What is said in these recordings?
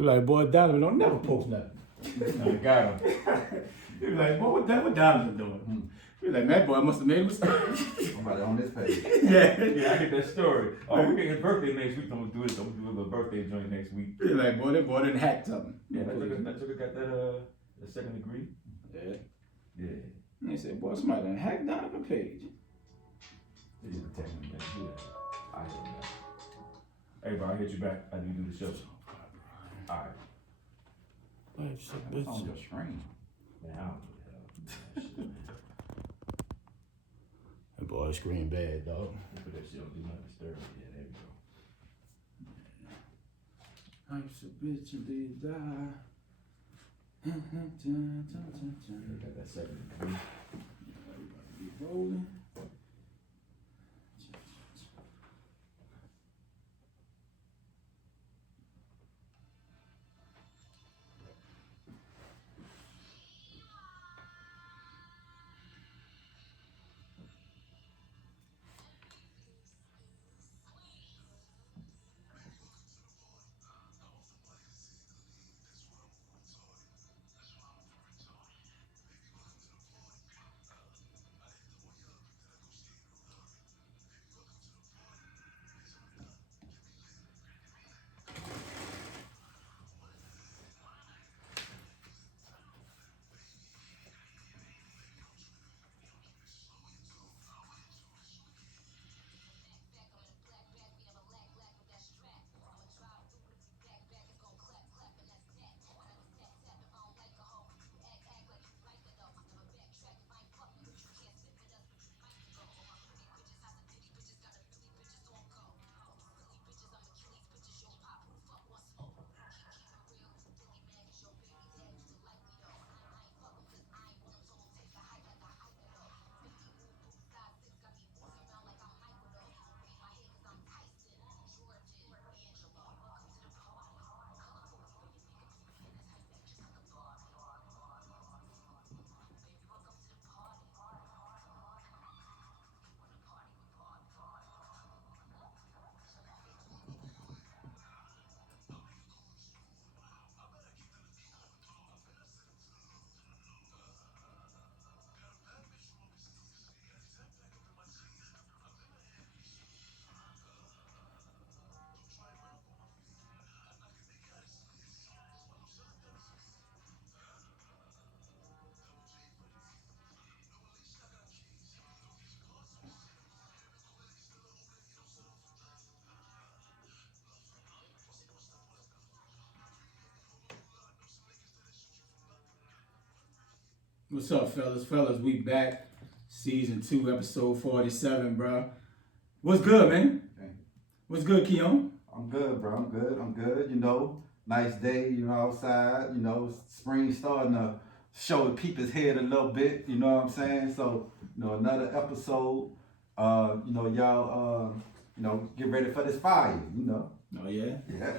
was like, boy, Donovan don't never post nothing. I got him. He was like, boy, what Donovan doing? He was like, man, that boy must have made a mistake. I'm about on this page. Yeah, I get that story. Oh, we get his birthday next week. I'm gonna do this. I'm gonna do a little birthday joint next week. he was like, boy, that boy done hacked something. Yeah, that took got that the second degree. Yeah. Yeah. And he said, boy, somebody done hacked Donovan page. They just protect me, man. Do that. I hit that. Hey, bro, I hit you back. I need to do the show. All right. Life's a It's on bitch. your screen. Man, I don't know the hell. That boy scream bad, dog. Put that shit on Do Not Disturb. Yeah, there we go. Life's a bitch until you die. Got that second degree. Everybody be rolling. What's up, fellas? Fellas, we back. Season 2, episode 47, bro. What's good, man? Okay. What's good, Keon? I'm good, bro. I'm good. You know, nice day, you know, outside. You know, spring starting to show the people's head a little bit. You know what I'm saying? So, you know, another episode. You know, y'all, you know, get ready for this fire. You know. Oh, yeah? Yeah.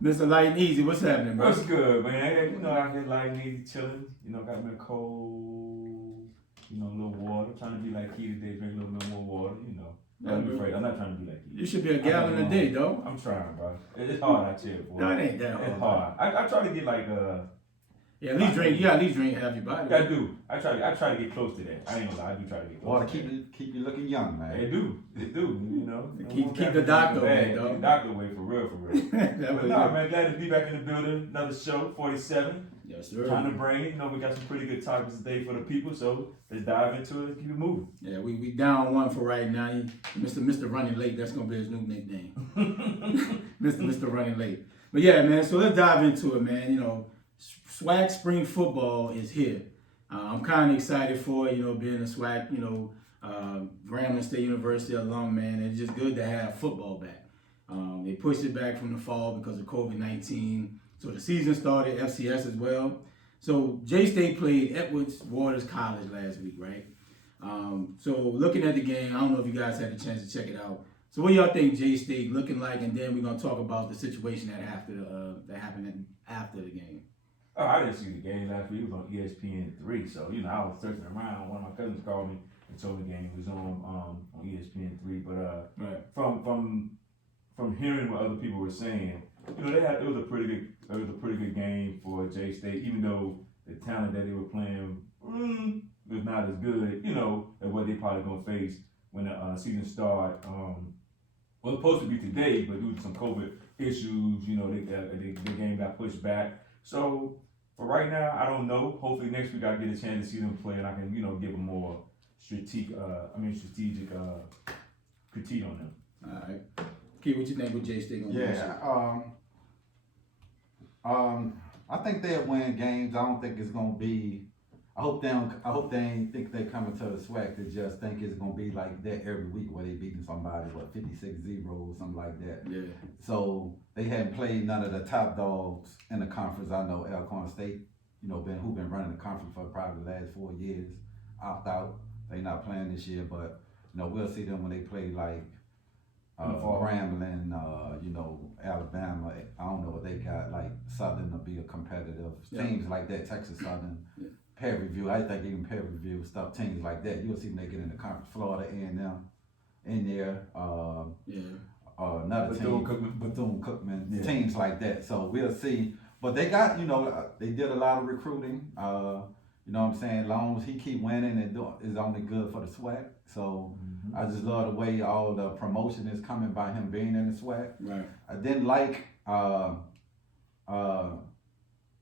Mr. Light and Easy, what's happening, bro? What's good, man? You know, I get light and easy chilling. You know, got me a cold, you know, a little water. Trying to be like Key today, drink a little bit more water, you know. I'm afraid. I'm not trying to be like Key. You should be a gallon a day, though. I'm trying, bro. It's hard out here, boy. No, it ain't that hard. It's hard. I try to get like yeah, at least drink. You gotta at least drink half your body. I do. I try to get close to that. I ain't gonna lie. I do try to get close. Water to that. keep you looking young, man. They do. You know. Keep the doctor away, dog. Keep the doctor away for real. But nah, man, glad to be back in the building. Another show, 47. Yes, sir. Trying to bring it. You know, we got some pretty good topics today for the people, so let's dive into it and keep it moving. Yeah, we down one for right now. Mr. Running Late, that's gonna be his new nickname. Mr. Running Late. But yeah, man, so let's dive into it, man. You know, SWAC Spring Football is here. I'm kind of excited for it, you know, being a SWAC, you know, Grambling State University alum, man. It's just good to have football back. They pushed it back from the fall because of COVID-19. So the season started, FCS as well. So JState played Edwards Waters College last week, right? So looking at the game, I don't know if you guys had the chance to check it out. So what do y'all think JState looking like? And then we're going to talk about the situation that happened after the game. Oh, I didn't see the game last week. It was on ESPN3. So, you know, I was searching around. One of my cousins called me and told me the game was on ESPN3. But right. from from hearing what other people were saying, you know, it was a pretty good game for JState, even though the talent that they were playing was not as good, you know, as what they probably gonna face when the season start. Was supposed to be today, but due to some COVID issues, you know, the game got pushed back. So for right now, I don't know. Hopefully next week I get a chance to see them play, and I can, you know, give a more strategic critique on them. All right. Key, what you think with J-State gonna do? Yeah, I think they'll win games. I don't think it's gonna be. I hope they ain't think they coming to the SWAC to just think it's gonna be like that every week where they beating somebody 56-0 or something like that. Yeah. So they hadn't played none of the top dogs in the conference. I know Alcorn State, you know, who been running the conference for probably the last 4 years, opt out. They not playing this year, but you know we'll see them when they play like Grambling, you know, Alabama. I don't know what they got, like Southern to be a competitive teams like that. Texas Southern, Perryview. I think even Perryview stuff teams like that. You'll see when they get in the conference. Florida A&M in there. Another team, Bethune-Cookman, teams like that. So we'll see. But they got, you know, they did a lot of recruiting. You know what I'm saying? As long as he keep winning, it's only good for the SWAC. So I just love the way all the promotion is coming by him being in the SWAC. Right. I didn't like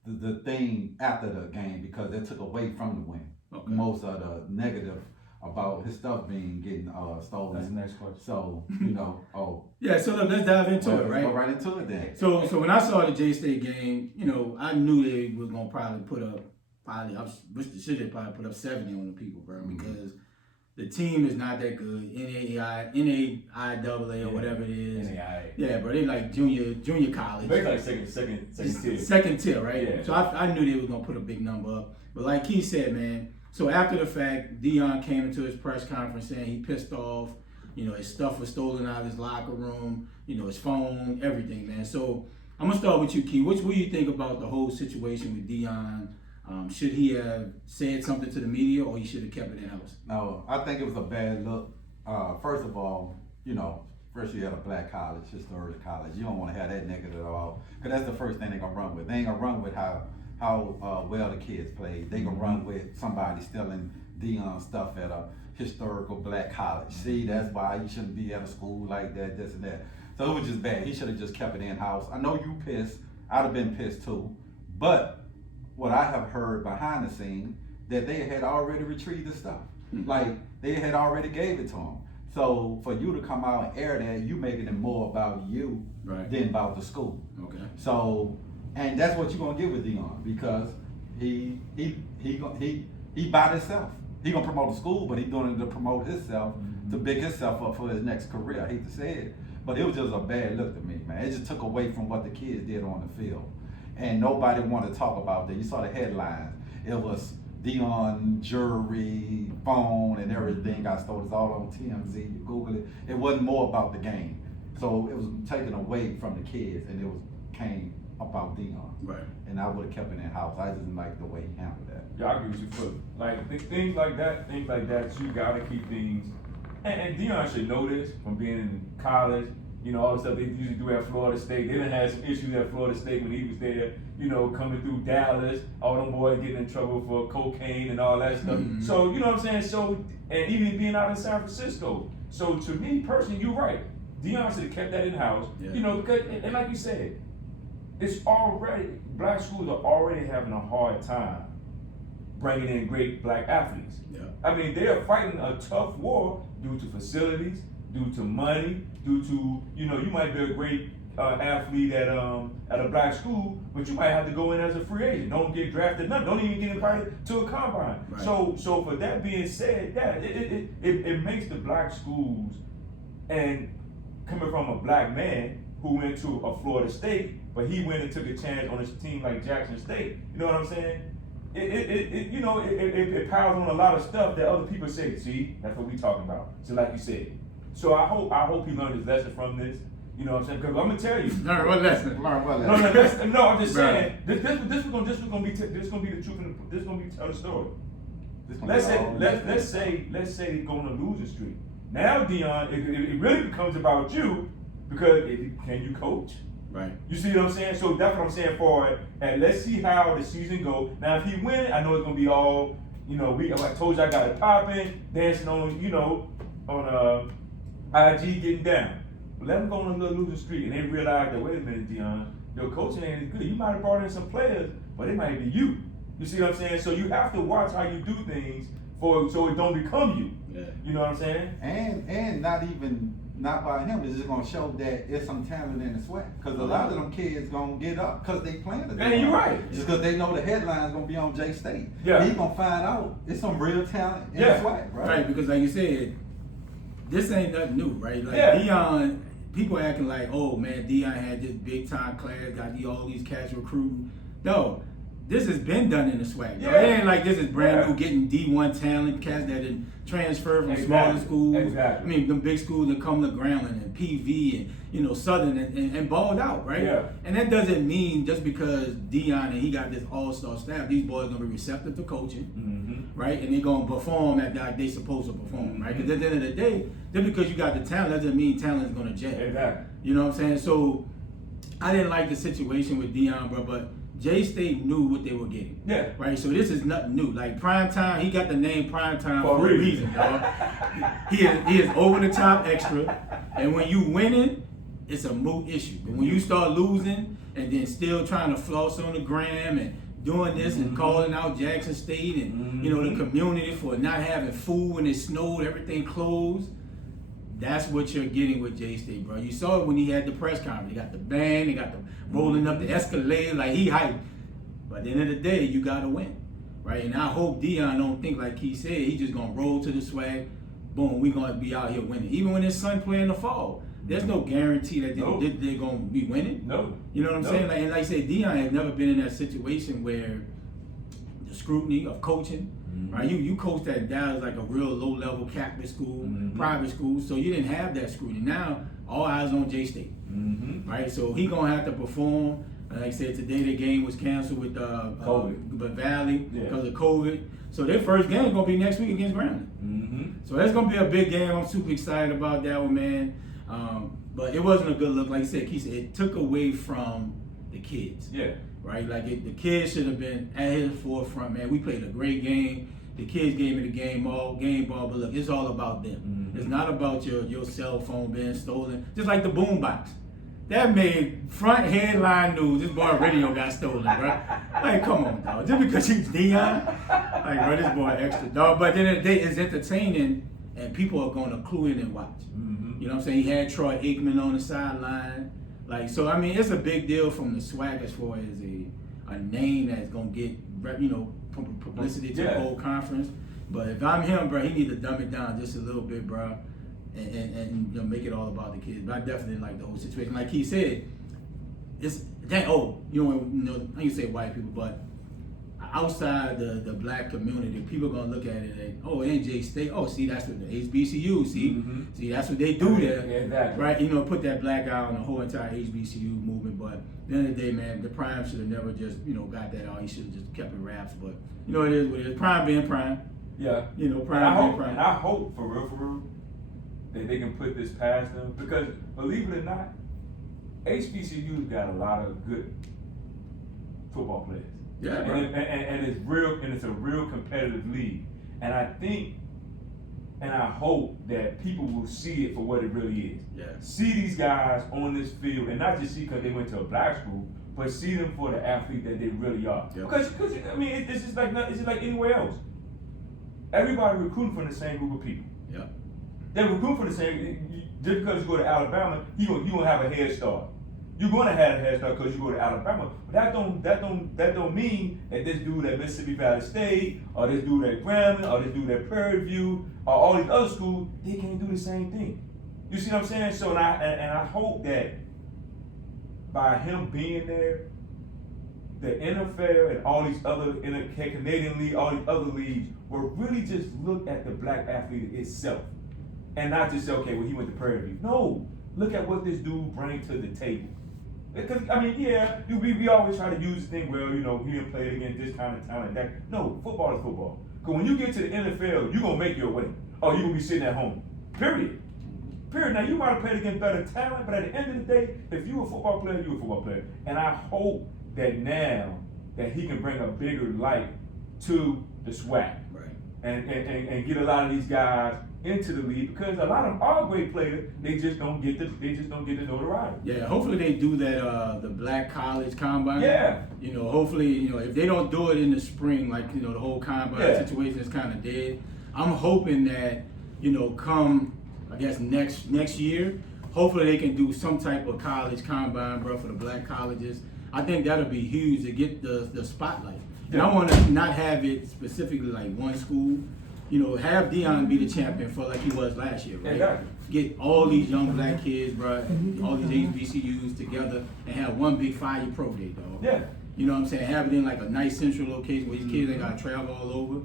the thing after the game because it took away from the win. Okay. Most of the negative about his stuff getting stolen. That's the next question. So, you know, Yeah, so look, let's dive into it, right? Go right into it then. So when I saw the J-State game, you know, I knew they were gonna probably put up should they probably put up 70 on the people, bro, because the team is not that good. NAIAA or whatever it is. NAIA. Yeah, bro, they like junior college. They like second tier. Second tier, right? Yeah. So I knew they were gonna put a big number up. But like he said, man, so after the fact, Deion came into his press conference saying he pissed off. You know, his stuff was stolen out of his locker room, you know, his phone, everything, man. So I'm gonna start with you, Key. What do you think about the whole situation with Deion? Should he have said something to the media, or he should have kept it in-house? No, I think it was a bad look. First of all, you know, first you had a black college, historic college. You don't want to have that negative at all, because that's the first thing they're going to run with. They ain't going to run with how well the kids played. They going to run with somebody stealing Deion stuff at a historical black college. See, that's why you shouldn't be at a school like that, this and that. So it was just bad. He should have just kept it in-house. I know you pissed. I'd have been pissed too. But what I have heard behind the scene, that they had already retrieved the stuff. Like, they had already gave it to him. So for you to come out and air that, you making it more about you than about the school. Okay. So, and that's what you're gonna get with Deion, because he by himself. He gonna promote the school, but he doing it to promote himself, to big himself up for his next career. I hate to say it, but it was just a bad look to me, man. It just took away from what the kids did on the field. And nobody wanted to talk about that. You saw the headlines. It was Deion, jury, phone, and everything got stolen. It's all on TMZ. You Google it. It wasn't more about the game. So it was taken away from the kids, and it came about Deion. Right. And I would have kept it in house. I just didn't like the way he handled that. Yeah, I agree with you fully. Like things like that, you gotta keep things. And Deion should know this from being in college. You know, all the stuff they usually do at Florida State. They done had some issues at Florida State when he was there, you know, coming through Dallas, all them boys getting in trouble for cocaine and all that stuff. So, you know what I'm saying? So, and even being out in San Francisco. So, to me personally, you're right. Deion should have kept that in-house. Yeah. You know, because, and like you said, it's already, black schools are already having a hard time bringing in great black athletes. Yeah. I mean, they are fighting a tough war due to facilities, due to money, due to, you know, you might be a great athlete at a black school, but you might have to go in as a free agent. Don't get drafted, nothing. Don't even get invited to a combine. Right. So for that being said, yeah, it makes the black schools, and coming from a black man who went to a Florida State, but he went and took a chance on a team like Jackson State. You know what I'm saying? It piles on a lot of stuff that other people say. See, that's what we talking about. So like you said. So I hope he learned his lesson from this. You know what I'm saying? Because I'm gonna tell you. Learn what lesson? No, I'm just saying. This was gonna be the truth. And this gonna be tell the story. Let's say they're going to lose a streak. Now, Deion, it really becomes about you. Because can you coach? Right. You see what I'm saying? So that's what I'm saying for it. And let's see how the season go. Now, if he win, I know it's gonna be all, I told you I got it popping, dancing on, on IG getting down. But let them go on a little losing streak, and they realize that, wait a minute, Deion, your coaching ain't as good. You might have brought in some players, but it might be you. You see what I'm saying? So you have to watch how you do things so it don't become you. Yeah. You know what I'm saying? And not by him, it's just gonna show that it's some talent in the SWAC. Because a lot of them kids gonna get up because they playing the And you're right. Just because they know the headline's gonna be on JState. Yeah. He gonna find out it's some real talent in the SWAC, right? Right, because like you said, this ain't nothing new, right? Like Deion, people acting like, oh man, Deion had this big time class, got all these cats recruiting. No, this has been done in the SWAC. Yeah. It ain't like this is brand new, getting D1 talent, cats that didn't transfer from smaller schools. Exactly. I mean, the big schools that come to Grambling and PV and Southern and balled out, right? Yeah. And that doesn't mean just because Deion and he got this all-star staff, these boys gonna be receptive to coaching, right? And they're gonna perform at they supposed to perform, right? Because at the end of the day, just because you got the talent doesn't mean talent is gonna gel. Exactly. You know what I'm saying? So I didn't like the situation with Deion, bro, but JState knew what they were getting. Yeah. Right? So this is nothing new. Like Prime Time, he got the name Prime Time for a reason, dog. He is over the top extra. And when you winning, it's a moot issue. But when you start losing and then still trying to floss on the gram and doing this and calling out Jackson State and the community for not having food when it snowed, everything closed. That's what you're getting with JState, bro. You saw it when he had the press conference. He got the band, he got the rolling up the escalator, like he hyped. But at the end of the day, you gotta win, right? And I hope Deion don't think like he said, he just gonna roll to the SWAC, boom, we gonna be out here winning. Even when his son play in the fall, there's no guarantee that they're gonna be winning. No. You know what I'm saying? Like, and like I said, Deion has never been in that situation where the scrutiny of coaching, right? You coached at Dallas like a real low-level Catholic school, private school, so you didn't have that scrutiny. Now, all eyes on JState, right? So he gonna have to perform. Like I said, today the game was canceled with Valley because of COVID. So their first game gonna be next week against Grambling. So that's gonna be a big game. I'm super excited about that one, man. But it wasn't a good look. Like I said, Keith said, it took away from the kids. Yeah. Right? Like the kids should have been at his forefront, man. We played a great game. The kids gave me the game ball, but look, it's all about them. It's not about your cell phone being stolen. Just like the boombox. That made front headline news. This boy radio got stolen, bro. Like, come on, dog. Just because he's Deion, like, bro, this boy extra, dog. But at the end of the day, it's entertaining, and people are going to clue in and watch. You know what I'm saying? He had Troy Aikman on the sideline. Like, so, I mean, it's a big deal from the SWAC as far as a name that's going to get, publicity to the whole conference. But if I'm him, bro, he need to dumb it down just a little bit, bro, and make it all about the kids. But I definitely like the whole situation. Like he said, it's I ain't gonna say white people, but outside the black community, people gonna look at it like, oh, NJ State, oh, see, that's what the HBCU, see, that's what they do there, exactly. Right? Put that black eye on the whole entire HBCU movement. But at the end of the day, man, the Prime should have never just, got that out. He should have just kept it wraps. But it is what it is. Prime being Prime. Yeah. Prime being Prime. And I hope for real, that they can put this past them, because believe it or not, HBCU's got a lot of good football players. Yeah, and it's real, and it's a real competitive league. And I think, and I hope that people will see it for what it really is. Yeah. See these guys on this field, and not just see because they went to a black school, but see them for the athlete that they really are. Yeah. Because I mean, it's just like anywhere else. Everybody recruiting from the same group of people. Yeah. They recruit from the same. Just because you go to Alabama, you gonna have a head start. You're gonna have a head start because you go to Alabama. But that don't mean that this dude at Mississippi Valley State, or this dude at Grambling, or this dude at Prairie View, or all these other schools, they can't do the same thing. You see what I'm saying? So and I hope that by him being there, the NFL and all these other Canadian league, all these other leagues will really just look at the black athlete itself. And not just say, okay, well, he went to Prairie View. No, look at what this dude brings to the table. Because, I mean, yeah, we always try to use the thing, well, he didn't play against this kind of talent. That. No, football is football. Because when you get to the NFL, you're going to make your way. Or you're going to be sitting at home. Period. Period. Now, you might have played against better talent, but at the end of the day, if you're a football player, you're a football player. And I hope that now that he can bring a bigger light to the SWAC. Right. And get a lot of these guys into the league, because a lot of them are great players. They just don't get the notoriety. Yeah, hopefully they do that the black college combine. Yeah. You know, hopefully, you know, if they don't do it in the spring, like, you know, the whole combine situation is kind of dead. I'm hoping that, you know, come, I guess, next year, hopefully they can do some type of college combine, bro, for the black colleges. I think that'll be huge to get the spotlight. And I want to not have it specifically like one school. You know, have Deion be the champion for like he was last year, right? Exactly. Get all these young black kids, bro, all these HBCUs together and have one big fire pro day, dog. Yeah. You know what I'm saying? Have it in like a nice central location where these kids ain't gotta travel all over.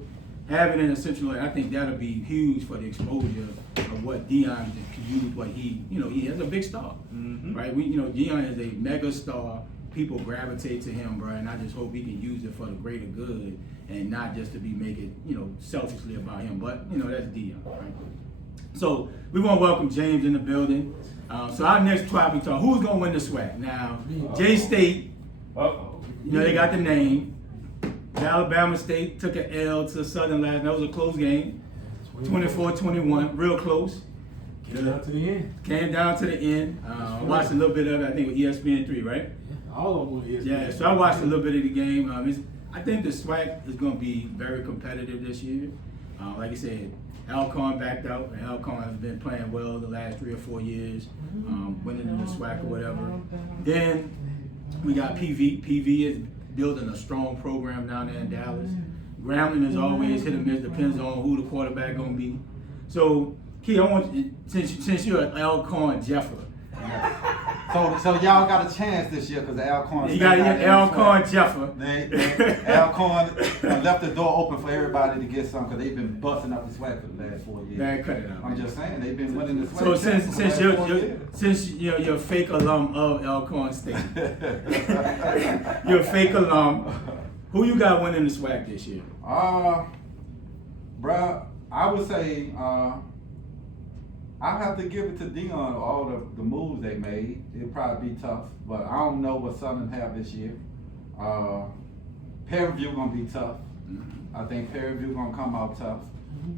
Have it in a central, I think that'll be huge for the exposure of what Deion can use, what he has a big star, right? Deion is a mega star. People gravitate to him, bro, and I just hope he can use it for the greater good and not just to be making, selfishly about him. But, that's Deion, right? So we want to welcome James in the building. So our next topic talk, who's going to win the SWAC? Now, JState, they got the name. Alabama State took an L to Southern last. That was a close game, 24-21, real close. Came down to the end. Came down to the end. I watched a little bit of it, I think, with ESPN 3, right? All of them were ESPN. Yeah, so I watched a little bit of the game. I think the SWAC is going to be very competitive this year. Like I said, Alcorn backed out, and Alcorn has been playing well the last 3 or 4 years, winning in the SWAC or whatever. Then we got PV. PV is building a strong program down there in Dallas. Grambling is always hit or miss, depends on who the quarterback going to be. So, Key, I want you, since you're an Alcorn Jeffer. So y'all got a chance this year because Alcorn. You got Alcorn Jeffer. Alcorn left the door open for everybody to get some because they've been busting up the SWAC for the last 4 years. Man, cut it out. I'm just saying they've been winning the SWAC. So since you're a fake alum of Alcorn State, you're a fake alum. Who you got winning the SWAC this year? Bruh, I would say I have to give it to Deion all the moves they made. It'll probably be tough, but I don't know what Southern have this year. Perryview gonna be tough. I think Perryview gonna come out tough.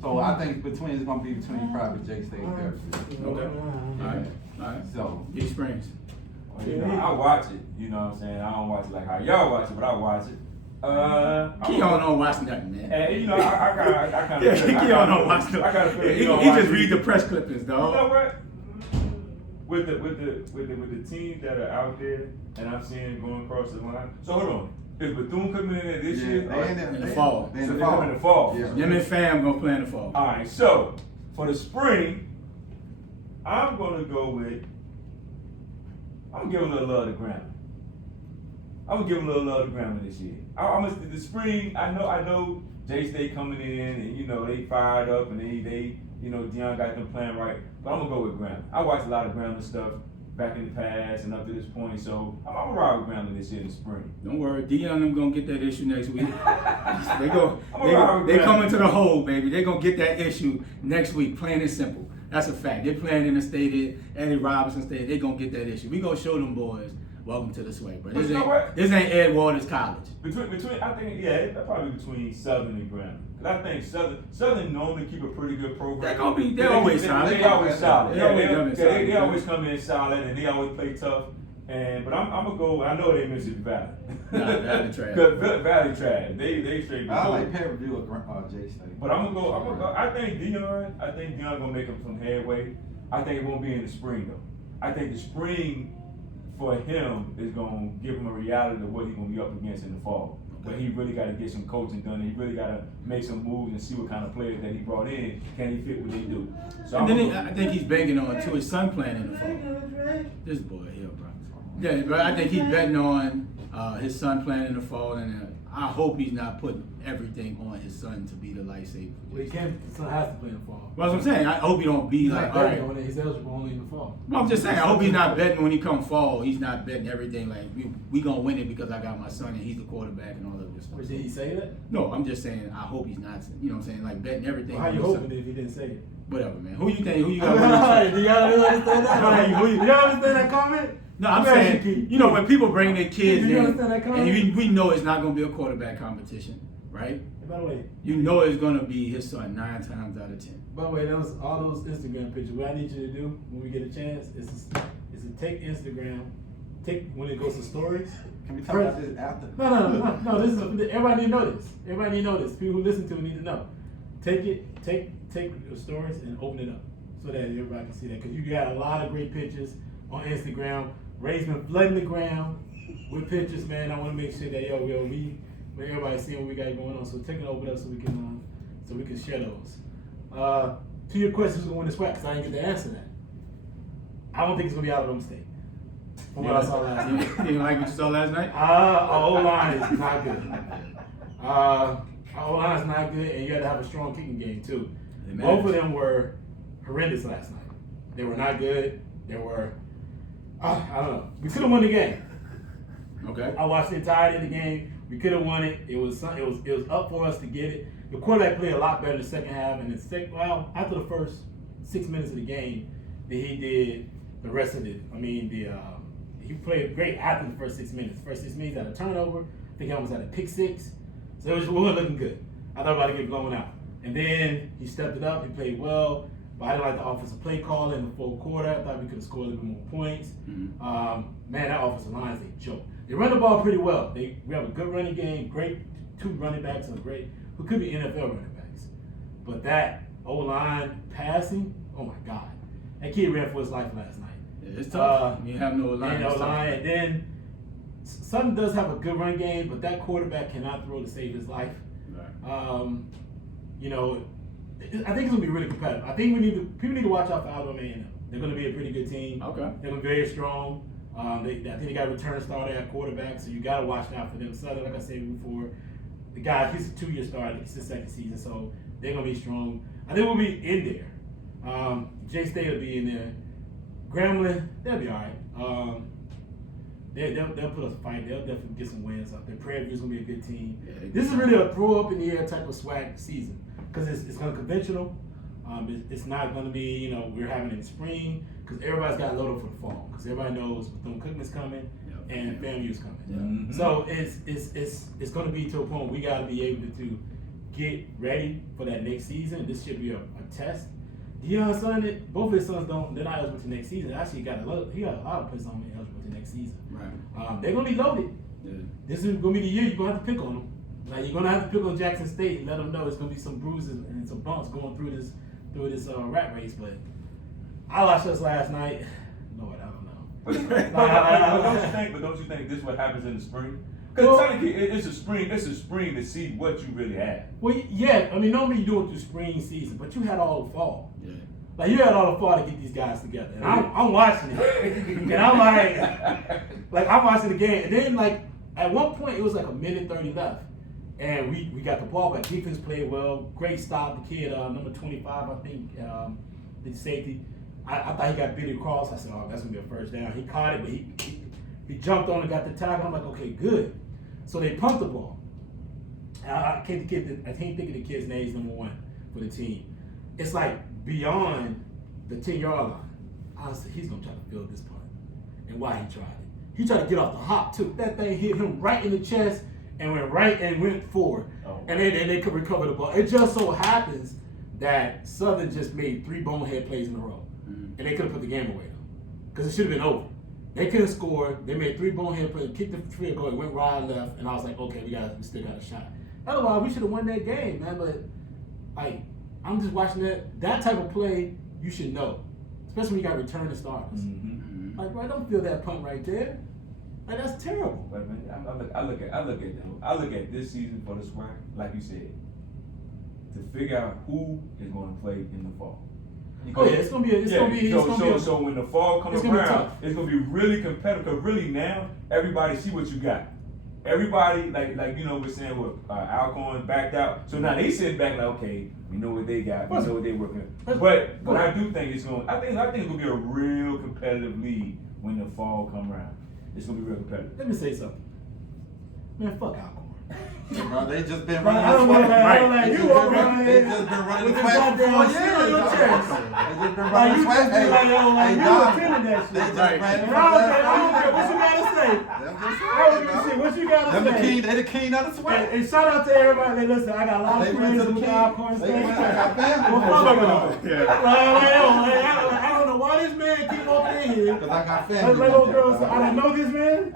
So I think it's gonna be between probably JState and Perryview. Okay. All right. So Experience. I watch it. You know what I'm saying? I don't watch it like how y'all watch it, but I watch it. Keon don't watch nothing, man. And I kind of. Keon don't watch nothing. I gotta feel. He just read the press clippings, dog. You know what? With the teams that are out there, and I'm seeing going across the line. So hold on. Is Bethune coming in there this year? In the fall. They in So the they come in the fall. Yeah. Them and fam gonna play in the fall. All right. So for the spring, I'm gonna give a little love to Grambling. I'm gonna give a little love to Grambling this year. The spring. I know JState coming in, and they fired up, and they Deion got them playing right. But I'm gonna go with Grambling. I watched a lot of Grambling stuff back in the past and up to this point, so I'm gonna ride with Grambling this year in the spring. Don't worry, Deion them gonna get that issue next week. They coming to the hole, baby. They gonna get that issue next week, plain and simple. That's a fact. They're playing in the state, Eddie Robinson State. They gonna get that issue. We gonna show them boys. Welcome to the SWAC, bro. This ain't Ed Waters College. Between I think it's probably between Southern and Grambling. Cause I think Southern normally keep a pretty good program. They're always solid. They always solid. They solid. always come in solid, and they always play tough. But I'm gonna go. I know they miss it Valley. Nah, Valley trash. Valley trash. They straight. I like Perryview or JState. But I'm gonna go. I think Deion gonna make him some headway. I think it won't be in the spring though. I think the spring for him is gonna give him a reality of what he's gonna be up against in the fall. But he really got to get some coaching done. And he really got to make some moves and see what kind of players that he brought in. Can he fit what they do? So and then I think he's banking on to his son playing in the fall. This boy here, bro. Yeah, but I think he's betting on his son playing in the fall, and I hope he's not putting everything on his son to be the lifesaver. Well, his son has to play in the fall. Well, that's what I'm saying. I hope he don't be like, all right. He's eligible only in the fall. Well, I'm just saying, I hope he's not betting when he come fall. He's not betting everything like we gonna win it because I got my son and he's the quarterback and all of this stuff. Or did he say that? No, I'm just saying I hope he's not. You know what I'm saying? Like betting everything. Well, how on you his hoping son. if he didn't say it? Whatever, man. Who you think? Who you got? Do y'all understand that? Do y'all understand that comment? No, I'm Imagine, saying, Keith. you know, when people bring their kids Do you in, understand that comment? and we know it's not going to be a quarterback competition, right? By the way, You know it's going to be his son 9 times out of 10. By the way, all those Instagram pictures. What I need you to do when we get a chance is to take Instagram, when it goes to stories. Can we talk about this after? No. This is everybody need to know this. Everybody need to know this. People who listen to it need to know. Take your stories and open it up so that everybody can see that. Because you got a lot of great pictures on Instagram. Ray's been flooding the ground with pictures, man. I want to make sure that when everybody's seeing what we got going on. So take it over there so we can share those. To your question, who's going to win the SWAC? Because I didn't get to answer that. I don't think it's going to be Alabama State. From what I saw last night. You didn't like what you saw last night? Our O-line is not good. Our O-line is not good, and you had to have a strong kicking game, too. Both of them were horrendous last night. They were not good. They were, I don't know. We could have won the game. Okay. I watched the entirety of the game. We could have won it. It was up for us to get it. The quarterback played a lot better in the second half, and after the first 6 minutes of the game, than he did the rest of it. He played great after the first 6 minutes. First 6 minutes, he had a turnover. I think he almost had a pick six. So we weren't looking good. I thought about to get blown out. And then he stepped it up. He played well. But I didn't like the offensive play call in the fourth quarter. I thought we could have scored a little bit more points. Mm-hmm. Man, that offensive line is a joke. They run the ball pretty well. We have a good running game, great 2 running backs, and who could be NFL running backs. But that O-line passing, oh my God. That kid ran for his life last night. Yeah, it's tough. You have no line. And then Sutton does have a good run game, but that quarterback cannot throw to save his life. Right. I think it's gonna be really competitive. I think people need to watch out for Alabama A&M. They're gonna be a pretty good team. Okay. They're gonna be very strong. I think they got a return starter at quarterback, so you gotta watch out for them. Southern, like I said before, the guy, he's a 2-year starter. It's his second season, so they're gonna be strong. I think we'll be in there. JState will be in there. Grambling, they'll be all right. They'll put us a fight. They'll definitely get some wins up there. Prairie View's gonna be a good team. Yeah, this is really a throw up in the air type of SWAC season because it's gonna conventional. It's not gonna be we're having it in spring because everybody's got loaded for the fall because everybody knows Bethune-Cookman's coming and FAMU's coming. Yeah. Mm-hmm. So it's gonna be to a point where we gotta be able to get ready for that next season. This should be a test. Deion's son, both of his sons they're not eligible to next season. Actually, he got a lot of players on eligible to next season. Right. They're gonna be loaded. Yeah. This is gonna be the year you're gonna have to pick on them. Like you're gonna have to pick on Jackson State and let them know it's gonna be some bruises and some bumps going through this rat race. But I watched us last night. Lord, I don't know. But don't you think this is what happens in the spring? Because technically, it's a spring to see what you really have. Well, yeah. Normally you do it through spring season, but you had all the fall. Yeah. Like you had all the fall to get these guys together, and I'm watching it, and I'm like I'm watching the game, and then like at one point it was like a minute 30 left, and we got the ball back. Defense played well, great stop. The kid number 25, I think, the safety. I thought he got beat across. I said, oh, that's gonna be a first down. He caught it, but he jumped on and got the tackle. I'm like, okay, good. So they pumped the ball. I can't think of the kid's name. He's number 1 for the team. It's like beyond the 10-yard line. Honestly, he's gonna try to field this punt. And why he tried it? He tried to get off the hop too. That thing hit him right in the chest and went forward. Oh. And they could recover the ball. It just so happens that Southern just made 3 bonehead plays in a row. Mm-hmm. And they could have put the game away though. Because it should have been over. They couldn't score. They made 3 bonehead plays, kicked the field goal, it went right left, and I was like, okay, we still got a shot. Otherwise, we should have won that game, man. But I'm just watching that type of play. You should know, especially when you got returning starters. Mm-hmm. Like, bro, don't feel that punt right there. Like, that's terrible. But man, I look at this season for the SWAC, like you said, to figure out who is going to play in the fall. Oh yeah, it's gonna be. So when the fall comes around, it's gonna be really competitive. Cause really now, everybody see what you got. Everybody like we're saying what Alcorn backed out. So now they sitting back like, okay, we know what they got. We know what they working. But I do think it's going. I think it's gonna be a real competitive league when the fall come around. It's gonna be real competitive. Let me say something. Man, fuck Alcorn. Bro, they just been Bro, running I don't know, the man. I don't Right. like you walk around They here just been running with the this SWAC for 4 goddamn years. shit on your dog. chest. They just been Like running you the just be SWAC. like, yo, like you dog. attending that They shit. just Right. ran And for I don't the care what you gotta say. Them just I don't saying, give a dog. shit what you gotta Them the say. king, they the king of the SWAC. And shout out to everybody. Hey, listen, I got a lot of They went friends to the with king. Alcorn They State. went, I got family. Well, there. fuck with them. Yeah. I don't know why this man keep walking in here. Cause I got Like family. little there, girls, dog. I didn't know this man.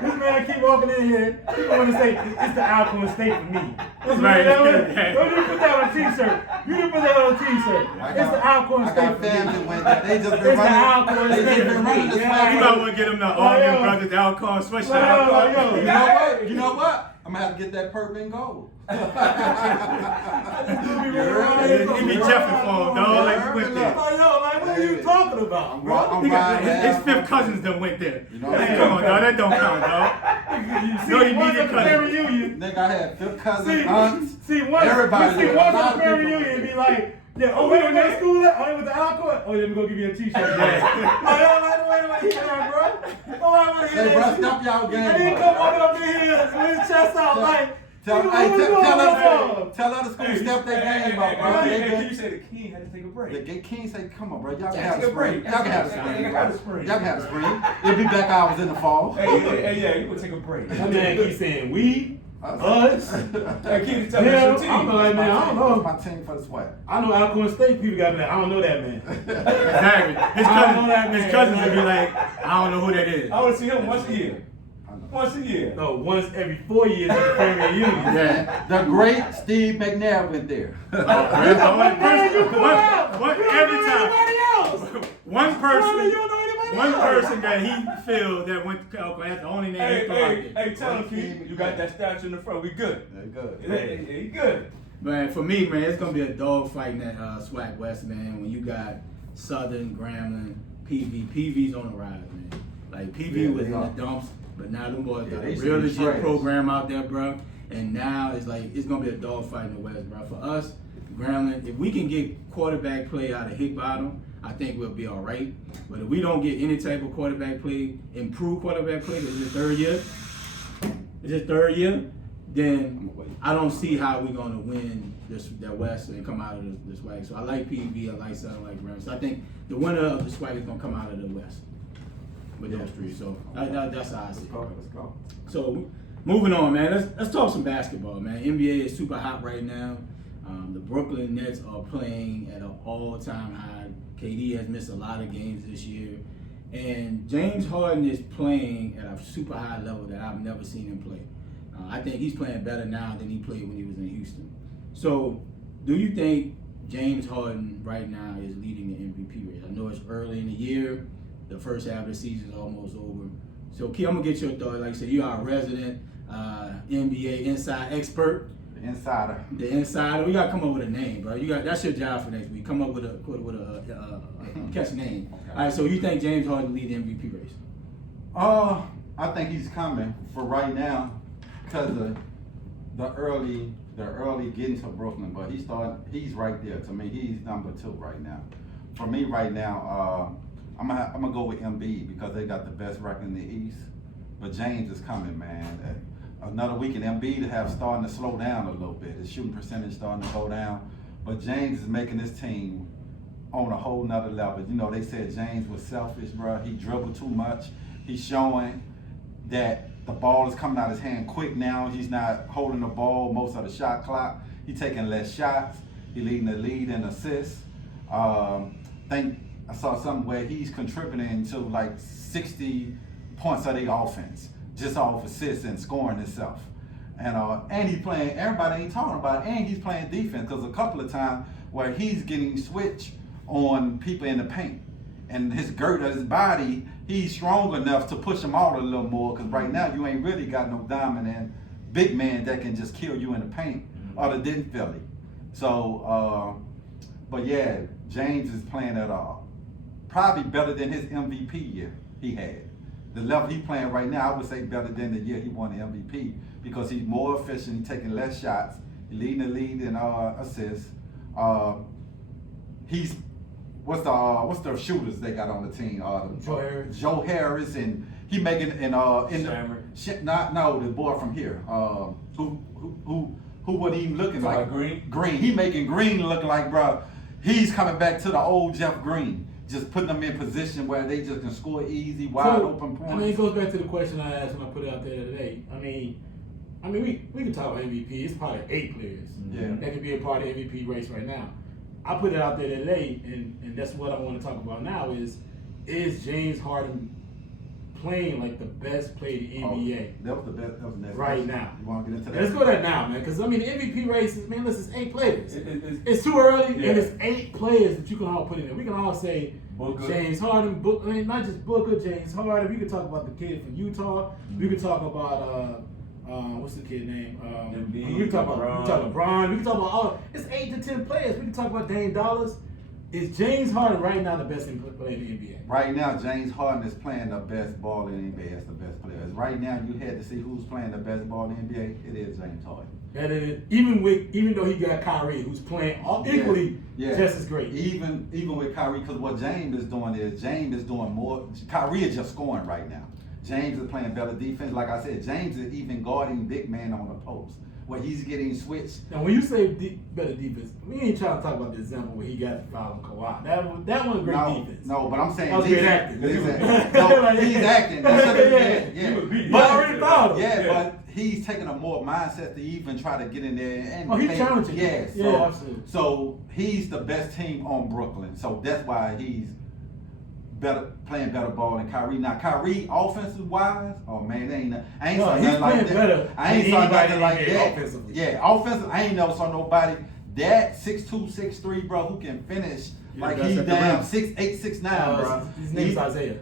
This man keep walking in here. People want to say it's the Alcorn State for me. That's Right. Don't you put that on a t-shirt? You didn't put that on a t-shirt. It's the Alcorn I State got for me. family when they just been It's the running. Alcorn They State just for been me. running the Yeah. SWAC. You might want to get them the Allman Brothers Alcorn Yo, sweatshirt. yo. You know what? You know what? I'm gonna have to get that purple and gold. He be Jeffing for him, dog. Like you went there. Like, yo, like, what are you talking about, bro? I'm riding His down. fifth cousins done went there. You know what I'm Come saying? on, dog. That don't count, dog. See, No once immediate at the family cousins. reunion, Nigga, I had fifth cousin, see, aunts. once everybody. at the A lot of family people. reunion, be like, yeah, oh, wait, went to school at? Oh, they went to Alcorn? Oh, let me go give you a t-shirt. Yeah. Oh, yo, like, wait a minute, bro. Oh, I want to hear Hey, bro, that shit. stop y'all game. And he come walking up in here with his chest out like, Tell, nigga, hey, what was going on? tell other schools step their game up, bro. They Hey, been- you said the king had to take a break. The king say, come on, bro. Y'all can Yeah, have take a a break. spring. Y'all can have a Yeah, spring. you bro. got a spring. Y'all can have a spring. It'll be back hours in the fall. Hey, yeah, you gonna take a break. That man keep saying, we, us. Hey, keep telling Yeah, us your I'm team. like, man, I don't know. That's my team for the SWAC. I know Alcorn State people got me like, I don't know that man. Exactly. His cousins would be like, I don't know who that is. I want to see him once a year. Once a year. No, once every 4 years at the family reunion. Yeah. The great Steve McNair went there. That's the only person. Every time. Anybody else? One You person. don't know anybody One else. person that he feel that went to Alcorn. That's the only name he throw out there. Hey, tell him, Keith, you got that statue in the front. We good. They're good. Yeah, he good. Man, for me, man, it's gonna be a dog fight in that SWAC West, man. When you got Southern, Grambling, PV. PV's on the rise, man. Like PV Yeah, was they in the are. dumps, but now them boys Yeah, got they a used to real be legit trash. program out there, bro. And now it's like it's gonna be a dog fight in the West, bro. For us, Grambling, if we can get quarterback play out of Hickbottom, I think we'll be all right. But if we don't get any type of quarterback play, improved quarterback play, it's his third year, then I don't see how we're gonna win that West and come out of the SWAC. So I like PV, I like something like Grambling. So I think the winner of the SWAC is gonna come out of the West with those three. So that's how I see it. Let's go. So moving on, man. Let's talk some basketball, man. NBA is super hot right now. The Brooklyn Nets are playing at an all-time high. KD has missed a lot of games this year, and James Harden is playing at a super high level that I've never seen him play. I think he's playing better now than he played when he was in Houston. So, do you think James Harden right now is leading the MVP race? I know it's early in the year. The first half of the season is almost over. So, Key, I'm gonna get your thoughts. Like I said, you are a resident NBA inside expert. The insider. The insider. We gotta come up with a name, bro. That's your job for next week. Come up with a catch name. All right. So, you think James Harden lead the MVP race? I think he's coming for right now because of the early getting to Brooklyn, but he's right there. To me, he's number 2 right now. For me right now, I'm gonna go with Embiid because they got the best record in the East. But James is coming, man. Another week, and Embiid have starting to slow down a little bit. His shooting percentage starting to go down. But James is making this team on a whole nother level. You know, they said James was selfish, bro. He dribbled too much. He's showing that the ball is coming out of his hand quick now. He's not holding the ball most of the shot clock. He's taking less shots. He's leading the lead in assists. Think I saw something where he's contributing to like 60 points of the offense just off assists and scoring himself. And he's playing, everybody ain't talking about it, and he's playing defense because a couple of times where he's getting switched on people in the paint. And his girth of his body, he's strong enough to push him out a little more because right now you ain't really got no dominant big man that can just kill you in the paint other than Philly. So, but yeah, James is playing at probably better than his MVP year he had. The level he's playing right now, I would say better than the year he won the MVP because he's more efficient, he's taking less shots, he's leading the lead in assists. He's what's the shooters they got on the team? Joe Harris. Joe Harris and he making in Shammer. the boy from here, who wasn't even looking like Green. Green. He making Green look like, bro, he's coming back to the old Jeff Green, just putting them in position where they just can score easy, wide open points. I mean, it goes back to the question I asked when I put it out there today. I mean, we can talk about MVP. It's probably 8 players that can be a part of the MVP race right now. I put it out there today, and that's what I want to talk about now is James Harden playing like the best player in the NBA? That was the best. That was the next right question. now. You want to get into that? Let's go to that now, man, because I mean the MVP race is, man, listen, it's 8 players. It's too early, and it's 8 players that you can all put in there. We can all say Booker. James Harden, I mean, not just Booker, James Harden. We could talk about the kid from Utah. We could talk about what's the kid name? Embiid, we can talk about LeBron. We can talk about all. It's 8 to 10 players. We can talk about Dame Dollars. Is James Harden right now the best player in the NBA? Right now, James Harden is playing the best ball in the NBA. That's the best player. Right now, you had to see who's playing the best ball in the NBA. It is James Harden. That is, even though he got Kyrie, who's playing equally just as great. Even with Kyrie, because what James is doing more. Kyrie is just scoring right now. James is playing better defense. Like I said, James is even guarding big man on the post, where he's getting switched. Now, when you say better defense, we ain't trying to talk about the example where he got the foul on Kawhi. That wasn't great defense. No, but I'm saying that was great acting. He's acting. But But already fouled him. but he's taking a more mindset to even try to get in there and he's challenging. Yeah, absolutely. So he's the best team on Brooklyn. So that's why he's playing better ball than Kyrie. Now Kyrie, offensive wise, oh man, I ain't saw nothing like that. I ain't saw nothing like that. Offensively. Yeah, offensive. I ain't never saw nobody that 6'2", 6'3", bro, who can finish like he's damn 6'8", 6'9", bro. His name's Isaiah.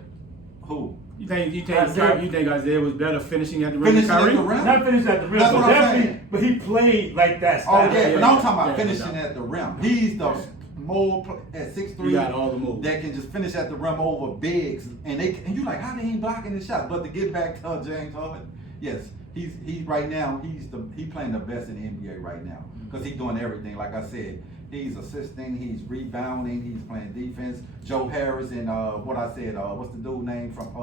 Who? You think Isaiah was better finishing at the rim than Finishing Kyrie? at the rim? Not finishing at the rim, That's but what I'm definitely. saying. But he played like that. Oh Style. yeah, but I'm talking about yeah, finishing yeah. at the rim. He's the more at 6'3", He got all the moves. that can just finish at the rim over bigs, and you like, how they ain't blocking the shot? But to get back to James Harden, yes, he's right now he's playing the best in the NBA right now because he's doing everything. Like I said, he's assisting, he's rebounding, he's playing defense. Joe Harris and what I said, what's the dude name from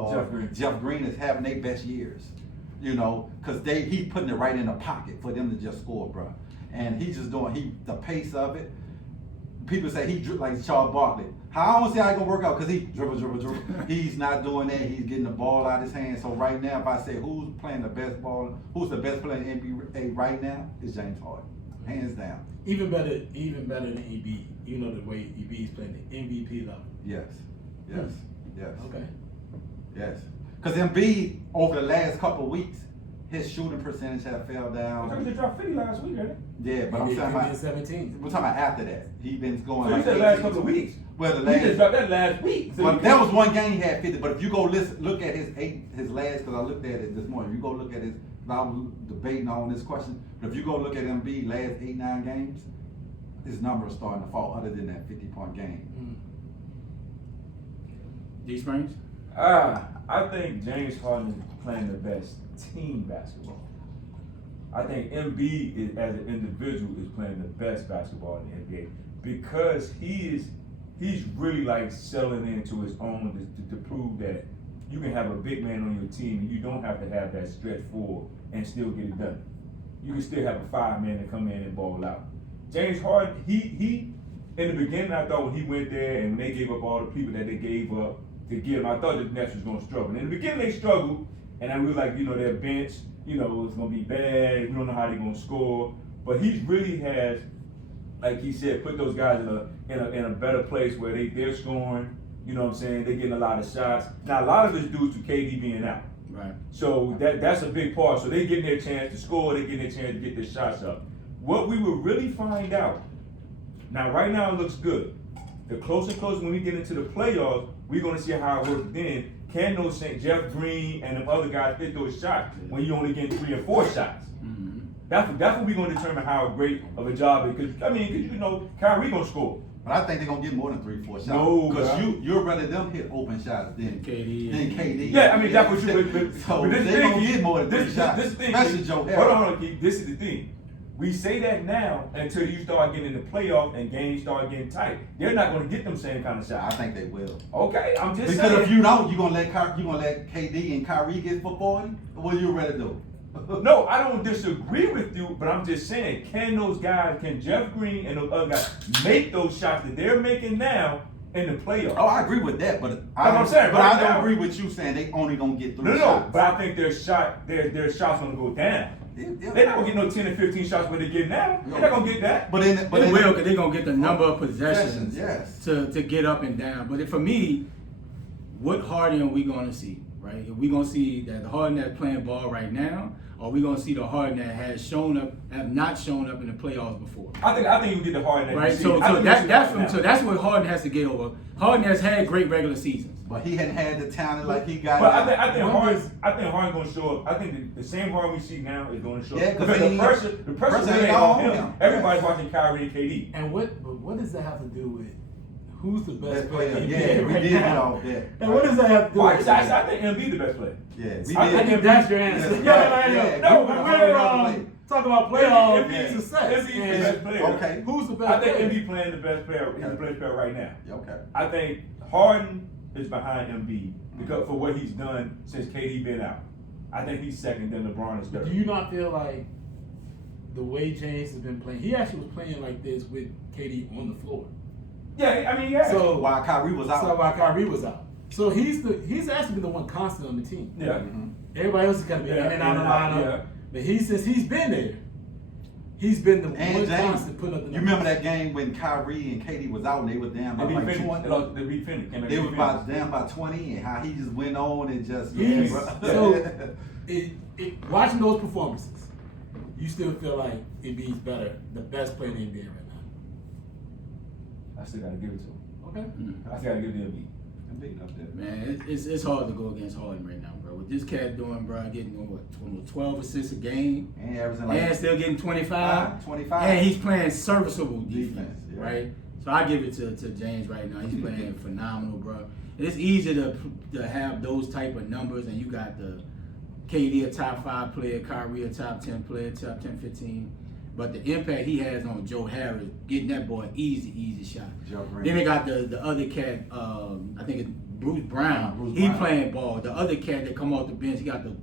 Jeff Green is having their best years, you know, because he's putting it right in the pocket for them to just score, bro. And he's just doing the pace of it. People say he like Charles Barkley. I don't see how he gonna work out because he dribble. He's not doing that. He's getting the ball out of his hand. So right now, if I say who's playing the best ball, who's the best player in the NBA right now, is James Harden, hands down. Even better than EB. You know the way EB's playing the MVP level. Yes. Okay. Yes. Because Embiid over the last couple of weeks, his shooting percentage had fell down. He dropped 50 last week, didn't Yeah, but I'm talking about 17. we're talking about after that. He's been going. So you like said last 18. couple of weeks. Well, the He last. just dropped that last week. So But that was one game he had 50. But if you go look at his last, because I looked at it this morning. If you go look at his, I was debating on this question. But if you go look at Embiid last 8-9 games, his numbers starting to fall. Other than that 50-point game. D Springs? I think James Harden is playing the best team basketball. I think Embiid as an individual is playing the best basketball in the NBA because he's really like settling into his own to prove that you can have a big man on your team and you don't have to have that stretch forward and still get it done. You can still have a 5-man to come in and ball out. James Harden, he in the beginning I thought when he went there and when they gave up all the people that they gave up to give him, I thought the Nets was gonna struggle. In the beginning they struggled, and I was like, their bench, it's gonna be bad. We don't know how they're gonna score. But he really has, like he said, put those guys in a better place where they're scoring. You know what I'm saying? They're getting a lot of shots. Now a lot of it's due to KD being out. Right. So that's a big part. So they're getting their chance to score. They're getting their chance to get their shots up. What we will really find out. Now right now it looks good. The closer and closer when we get into the playoffs, we're gonna see how it works then. Can those Jeff Green and the other guys hit those shots when you only get 3 or 4 shots? Mm-hmm. That's what we're gonna determine how great of a job it is. Because Kyrie gonna score. But I think they're gonna get more than 3-4 shots. No, because you'd rather them hit open shots than KD. Yeah, I mean that's what you. So but this they're thing, gonna get more than 3 shots. This thing, especially Joe Harris. Hold on, Keith. This is the thing. we say that now until you start getting in the playoff and games start getting tight. They're not going to get them same kind of I shots. think they will. Okay, I'm just Because saying. if you don't, you gonna let KD and Kyrie get for 40? What are you ready to do? No, I don't disagree with you, but I'm just saying, can Jeff Green and those other guys make those shots that they're making now in the playoffs? Oh, I agree with that, but what I'm saying, but right I don't now- agree with you saying they only gonna get 3 No, shots. but I think their shots gonna go down. Yeah. They're not gonna get no 10 and 15 shots where they get now. They're not gonna get that. But in They will, because they're going to get the number of possessions yes. to get up and down. But for me, what Harden are we going to see, right? Are we going to see that the Harden that's playing ball right now, or are we going to see the Harden that have not shown up in the playoffs before? I think you get the Harden that Right, you see. so I think you see that's what Harden has to get over. Harden has had great regular seasons. But he hadn't had the talent like he got. But I think Harden- Harden's gonna show up. I think the same Harden we see now is gonna show up. Yeah, 'cause because the pressure really ain't on him. him. Everybody's watching Kyrie and KD. And what does that have to do with who's the best Best player? player. in the Yeah, NBA we right did now? it all that. And what does that have to do Why? with? I think Embiid the best player. Yeah, we I I did. think that's your answer. Yes, Yeah, right. yeah. Yeah, No, you but were we're right. talking about playoff Embiid- success. Embiid the And best player. Okay. Who's the best I think player? Embiid playing the best player. He's the best player right now. Okay. I think Harden is behind Embiid because for what he's done since KD been out. I think he's second, then LeBron is third. Do you not feel like the way James has been playing, he actually was playing like this with KD on the floor. Yeah, I mean, yeah. So While Kyrie was out. So while Kyrie was out. So he's actually been the one constant on the team. yeah. Mhm. Everybody else has got to be in and out of the lineup. yeah. But since he's been there, he's been the And one James, constant putting up the you remember that game when Kyrie and KD was out and they were down by They like beat Phoenix. 20? They beat Phoenix. Came back They and was beat about Phoenix. down by 20 and how he just went on and just He's- bro. watching those performances, you still feel like Embiid's better, the best player in the NBA right I still gotta give it to him. now. Okay. I still gotta give it to Embiid. Man, it's hard to go against Harden right now, bro. What this cat doing, bro, getting what, 12 assists a game, And averaging and like still getting 25. 25. And he's playing serviceable defense, Defense, yeah. right? So I give it to James right now. He's playing phenomenal, bro. It's easy to have those type of numbers, and you got the KD a top 5 player, Kyrie a top 10 player, top 10, 15. But the impact he has on Joe Harris, getting that boy easy shot. Joe Green. Then they got the other cat, I think it's Bruce Brown. Bruce He Brown. playing ball. The other cat that come off the bench, he got the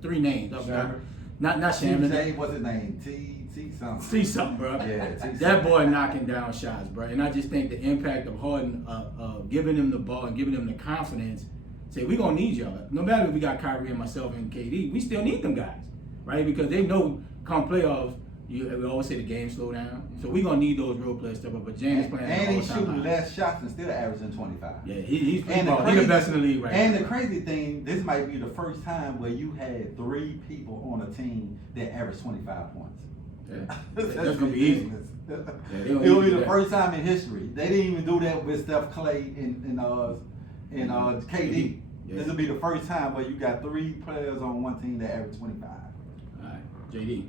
3 names. I forgot. Shammer. Not Shammer. TJ, what's his name? T something. See something, bro. Yeah, T That something. boy knocking down shots, bro. And I just think the impact of Harden, giving them the ball and giving them the confidence. Say we gonna need y'all. No matter if we got Kyrie and myself and KD, we still need them guys, right? Because they know come playoffs, we always say the game slow down. So we gonna need those real players step up. But James playing at And an he's all-time shooting high. less shots and still averaging 25. Yeah, he's And the best in the league right and now. the crazy thing, this might be the first time where you had 3 people on a team that averaged 25 points. Yeah. That's gonna be easy. ridiculous. they don't It'll need be to the do first time in history. They didn't even do that with Steph Clay and KD. Yeah. This will be the first time where you got 3 players on one team that average 25. All right, JD.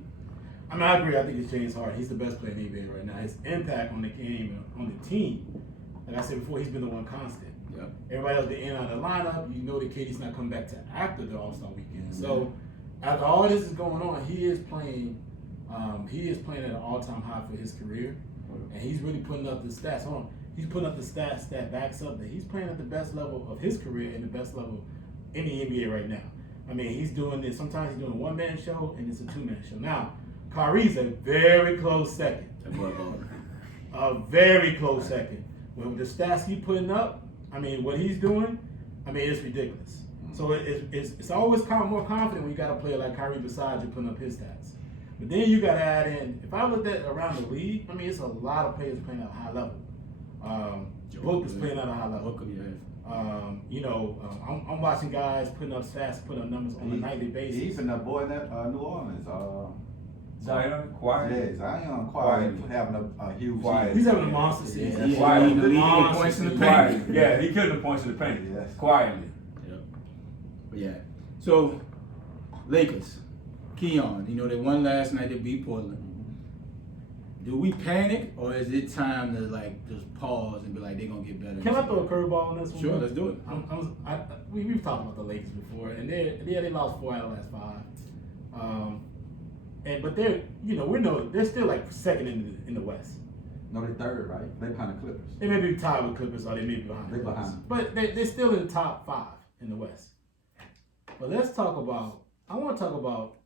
I mean, I agree. I think it's James Harden. He's the best player in the NBA right now. His impact on the game and on the team, like I said before, he's been the one constant. Yep. Everybody else been in and out of the lineup. You know that KD's not coming back to after the All-Star weekend. So after all this is going on, he is playing at an all-time high for his career, and he's really putting up the stats. Hold on. He's putting up the stats that backs up that he's playing at the best level of his career and the best level in the NBA right now. I mean, he's doing this. Sometimes he's doing a one-man show and it's a 2-man show. Now, Kyrie's a very close second. That boy balling. A very close second. With the stats he's putting up, I mean, what he's doing, I mean, it's ridiculous. So it's always more confident when you got a player like Kyrie beside you putting up his stats. But then you got to add in, if I looked at around the league, I mean, it's a lot of players playing at a high level. Book is playing at a high level. Booker, yeah. I'm watching guys putting up stats, putting up numbers on a nightly basis. Even the boy in that, New Orleans. Zion, quiet. Yeah, Zion quiet having a huge Quiet. season. He's having a monster season. Yeah, Quiet. he leading Monster points in the season. Quiet. paint. Yeah, he killed the points in the paint. Yes. Quietly. Yep. But yeah. So, Lakers, Keon, they won last night. They beat Portland. Do we panic, or is it time to just pause and be like they're gonna get better? Can I throw a curveball on this one? Sure, let's do it. We've talked about the Lakers before, and they lost 4 out of the last 5. but they're they're still like second in the West. No, they're third, right? They behind the Clippers. They may be tied with Clippers, or they may be behind. They Clippers. behind. But they're still in the top 5 in the West. But let's talk about. I want to talk about.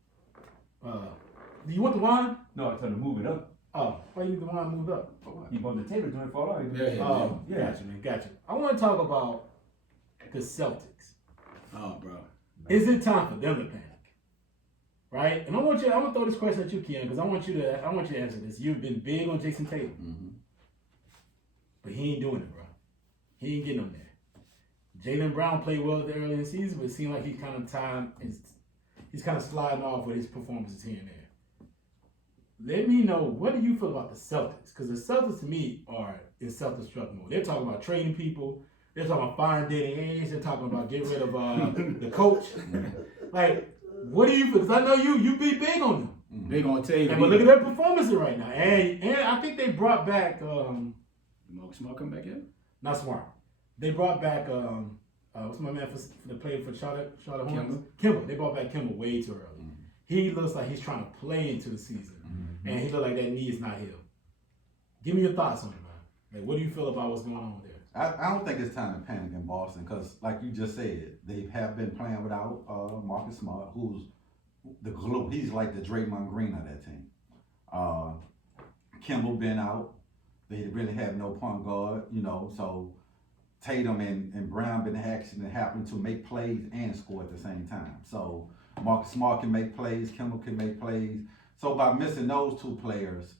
Do you want the wine? No, I told him to move it up. Oh, why you need the wine moved up? He bumped the table joint fall out. Oh, gotcha, man, gotcha. I want to talk about the Celtics. Oh, bro. Is it time for them to panic? Right? And I'm gonna throw this question at you, Keon, because I want you to answer this. You've been big on Jason Tatum, but he ain't doing it, bro. He ain't getting on there. Jaylen Brown played well early in the season, but it seemed like he's kind of sliding off with his performances here and there. Let me know, what do you feel about the Celtics? Because the Celtics, to me, are in self-destruct mode. They're talking about trading people. They're talking about firing Danny Ainge. They're talking about getting rid of the coach. Like, what do you feel? Because I know you be big on them. Big on Tatum. But look at their performances right now. And I think they brought back Marcus Smart come back in? not Smart. They brought back what's my man for the player for Charlotte Hornets? Kimball. They brought back Kimball way too early. He looks like he's trying to play into the season. And he looks like that knee is not healed. Give me your thoughts on it, man. Like, what do you feel about what's going on there? I don't think it's time to panic in Boston because, like you just said, they have been playing without Marcus Smart, who's the glue. He's like the Draymond Green of that team. Kimball been out. They really have no point guard, so Tatum and Brown been actually happening to make plays and score at the same time. So Marcus Smart can make plays, Kimball can make plays. So by missing those two players,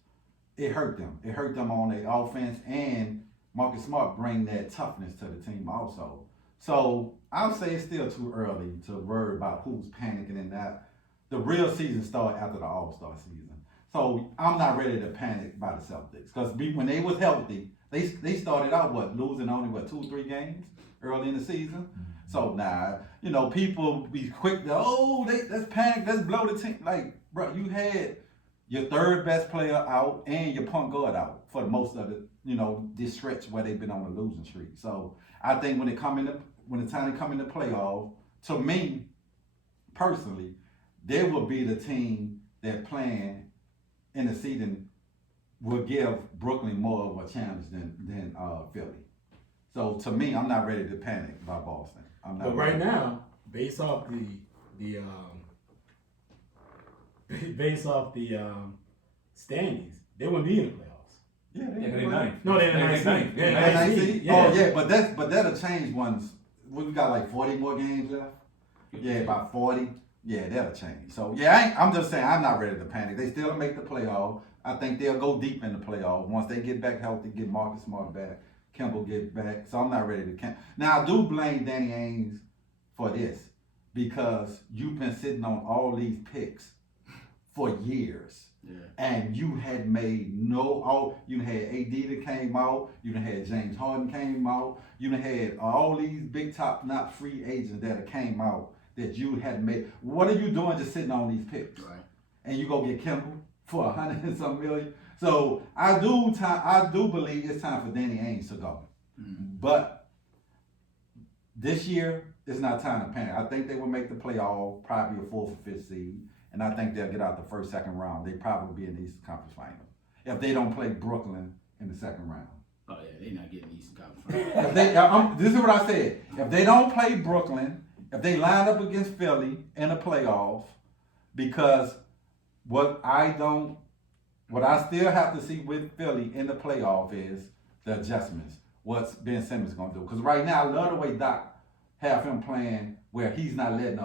it hurt them. It hurt them on their offense, and Marcus Smart bring that toughness to the team also. So I'll say it's still too early to worry about who's panicking and that. The real season starts after the All-Star season. So I'm not ready to panic by the Celtics because when they was healthy, they started out losing only 2 or 3 games early in the season. So people be quick to let's panic, let's blow the team. Like, bro, you had your third best player out and your point guard out for most of the this stretch where they've been on a losing streak. So I think when the time they come in the playoff, to me personally, they will be the team that playing in the season will give Brooklyn more of a challenge than Philly. So to me, I'm not ready to panic by Boston. I'm not. But right now, based off the standings, they wouldn't be in the playoffs. Yeah, they're ninth. No, they're ninth. They're ninth. Yeah. Oh yeah, but that'll change once we got like 40 more games left. Yeah, about 40. Yeah, that'll change. So yeah, I'm just saying I'm not ready to panic. They still make the playoff. I think they'll go deep in the playoff once they get back healthy, get Marcus Smart back, Kimball get back. So I'm not ready to cancel. Now I do blame Danny Ainge for this because you've been sitting on all these picks for years. Yeah. And you had made you had AD that came out, you had James Harden came out, you had all these big top notch free agents that came out that you had made. What are you doing just sitting on these picks? Right. And you go get Kimball for $100 and some million. So I do believe it's time for Danny Ainge to go. But this year it's not time to panic. I think they will make the playoff, probably a 4th or 5th seed. And I think they'll get out the first, second round. They probably be in the Eastern Conference Final if they don't play Brooklyn in the second round. Oh yeah, they're not getting the Eastern Conference Final. This is what I said. If they don't play Brooklyn, if they line up against Philly in the playoff, because what I still have to see with Philly in the playoff is the adjustments. What's Ben Simmons going to do? Because right now, I love the way Doc have him playing where he's not letting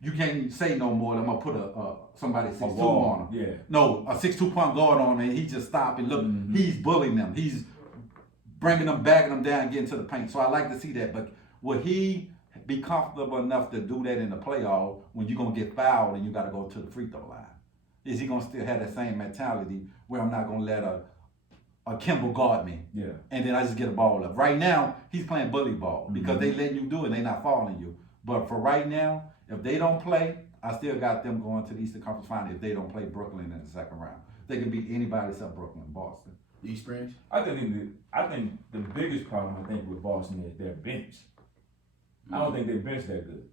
you can't say no more. I'm gonna put somebody 6'2" on him. Yeah. No, a 6'2" point guard on him, and he just stop and look. He's bullying them. He's bringing them, bagging them down, getting to the paint. So I like to see that. But will he be comfortable enough to do that in the playoff when you're gonna get fouled and you got to go to the free throw line? Is he gonna still have that same mentality where I'm not gonna let a Kimball guard me? Yeah. And then I just get a ball up. Right now, he's playing bully ball because they letting you do it. They not fouling you. But for right now, if they don't play, I still got them going to the Eastern Conference Final if they don't play Brooklyn in the second round. They can beat anybody except Brooklyn, Boston. East Springs? I think the biggest problem with Boston is their bench. I don't think their bench that good.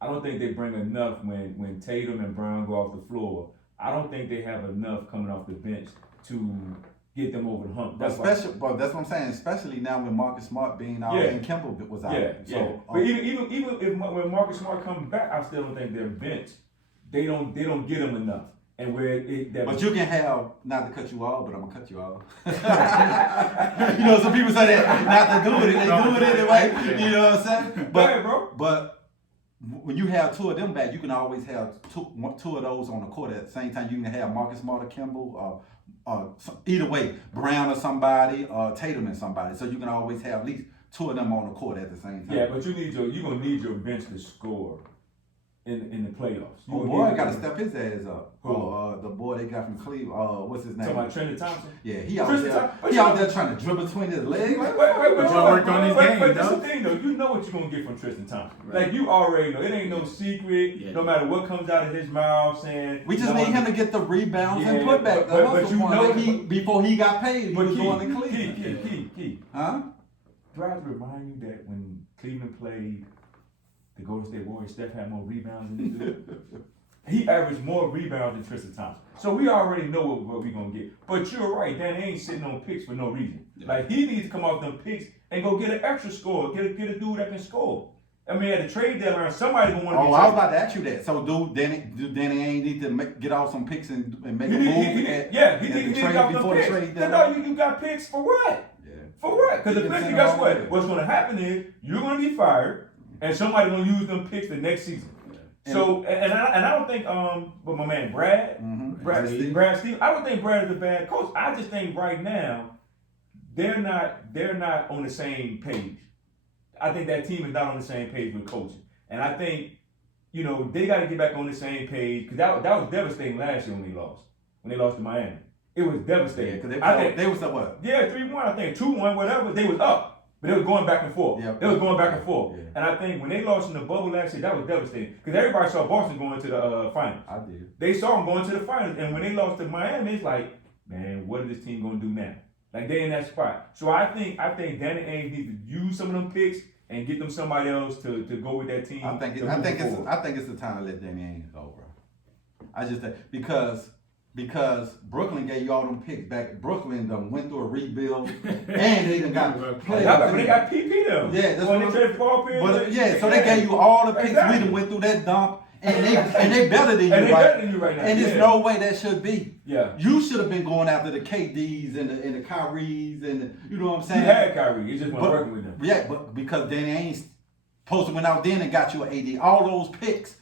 I don't think they bring enough when Tatum and Brown go off the floor I don't think they have enough coming off the bench to get them over the hump. But that's what I'm saying. Especially now with Marcus Smart being out and Kimball was out. Yeah, so, yeah. But even if when Marcus Smart comes back, I still don't think their bench. They don't get them enough. And where but you can have, not to cut you off, but I'm gonna cut you off. You know, some people say that not to do it, they do it anyway. You know what I'm saying? Go ahead, bro. But when you have two of them back, you can always have two of those on the court at the same time. You can have Marcus Smart or Kimball, either way, Brown or somebody, Tatum and somebody. So you can always have at least two of them on the court at the same time. Yeah, but you're gonna need your bench to score in the playoffs. Oh boy, got to step his ass up. The boy they got from Cleveland. What's his name? Talking about Tristan Thompson. Yeah, he out there trying to dribble between his legs. But y'all work on his game, But that's the thing though. You know what you're gonna get from Tristan Thompson. Right. Like you already know. It ain't no secret. Yeah. No matter what comes out of his mouth, saying we just need him to get the rebounds and put back. But you know before he got paid, he was going to Cleveland. Key. Huh? Do I have to remind you that when Cleveland played the Golden State Warriors, Steph had more rebounds than he did? He averaged more rebounds than Tristan Thompson. So we already know what we're going to get. But you're right, Danny ain't sitting on picks for no reason. Yeah. Like, he needs to come off them picks and go get an extra score, get a dude that can score. I mean, at the trade deadline, somebody going to want to I was about to ask you that. So do Danny ain't need to get off some picks and make a move? He need to get off some picks. No, you got picks for what? Yeah. For what? Because eventually, guess what? What's going to happen is you're going to be fired, and somebody's going to use them picks the next season. So and I don't think but my man Brad Steve, I don't think Brad is a bad coach. I just think right now they're not on the same page. I think that team is not on the same page with coaching. And I think, they got to get back on the same page because that was devastating last year when they lost to Miami. It was devastating. Because they was up what? Yeah, 3-1, I think 2-1, whatever. They was up. But they was going back and forth. Yeah, they was going back and forth. Yeah. And I think when they lost in the bubble last year, that was devastating. Because everybody saw Boston going to the finals. I did. They saw them going to the finals. And when they lost to Miami, it's like, man, what is this team going to do now? Like, they in that spot. So I think Danny Ainge needs to use some of them picks and get them somebody else to go with that team. I think it's the time to let Danny Ainge go, bro. I just think because Brooklyn gave you all them picks back. Brooklyn done went through a rebuild, and they done got players. They got PP though. Yeah, that's when they traded Paul Pierce. So they gave you all the picks. Exactly. We done went through that dump, and they better than you, right? Better than you right now. And there's no way that should be. Yeah. You should have been going after the KDs and the Kyries and you know what I'm saying. You had Kyrie, you just weren't working with them. Yeah, but because Danny Ainge supposed to went out then and got you an AD, all those picks.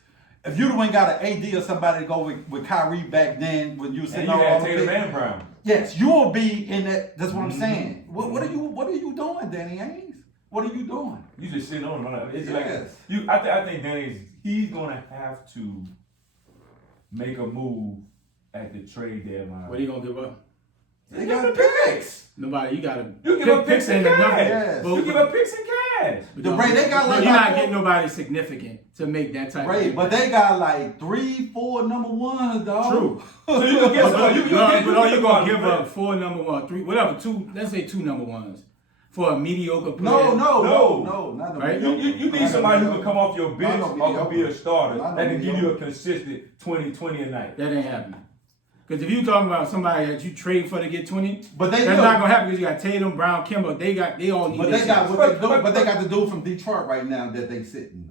If you'd have went got an AD or somebody to go with Kyrie back then when you said all the Tatum and Brown. Yes, you'll be in that. That's what I'm saying. What are you doing, Danny Ainge? What are you doing? You just sitting on him. It's yes. I think Danny he's gonna have to make a move at the trade deadline. What are you gonna give up? They got picks. Nobody, you give up picks and cash. Yes. You give up picks and cash. They got like you're not getting nobody significant to make that type of but they got like 3-4 number ones, dog. True. So you gonna get you're gonna give up 4 number 1, 3, whatever, 2, let's say 2 number 1s for a mediocre player. No, not right? You need somebody who can come off your bench or can be a starter that can give you a consistent 20 a night. That ain't happening. Because if you talking about somebody that you trade for to get 20, that's not gonna happen because you got Tatum, Brown, Kimball. They all need. But they got the dude from Detroit right now that they sitting.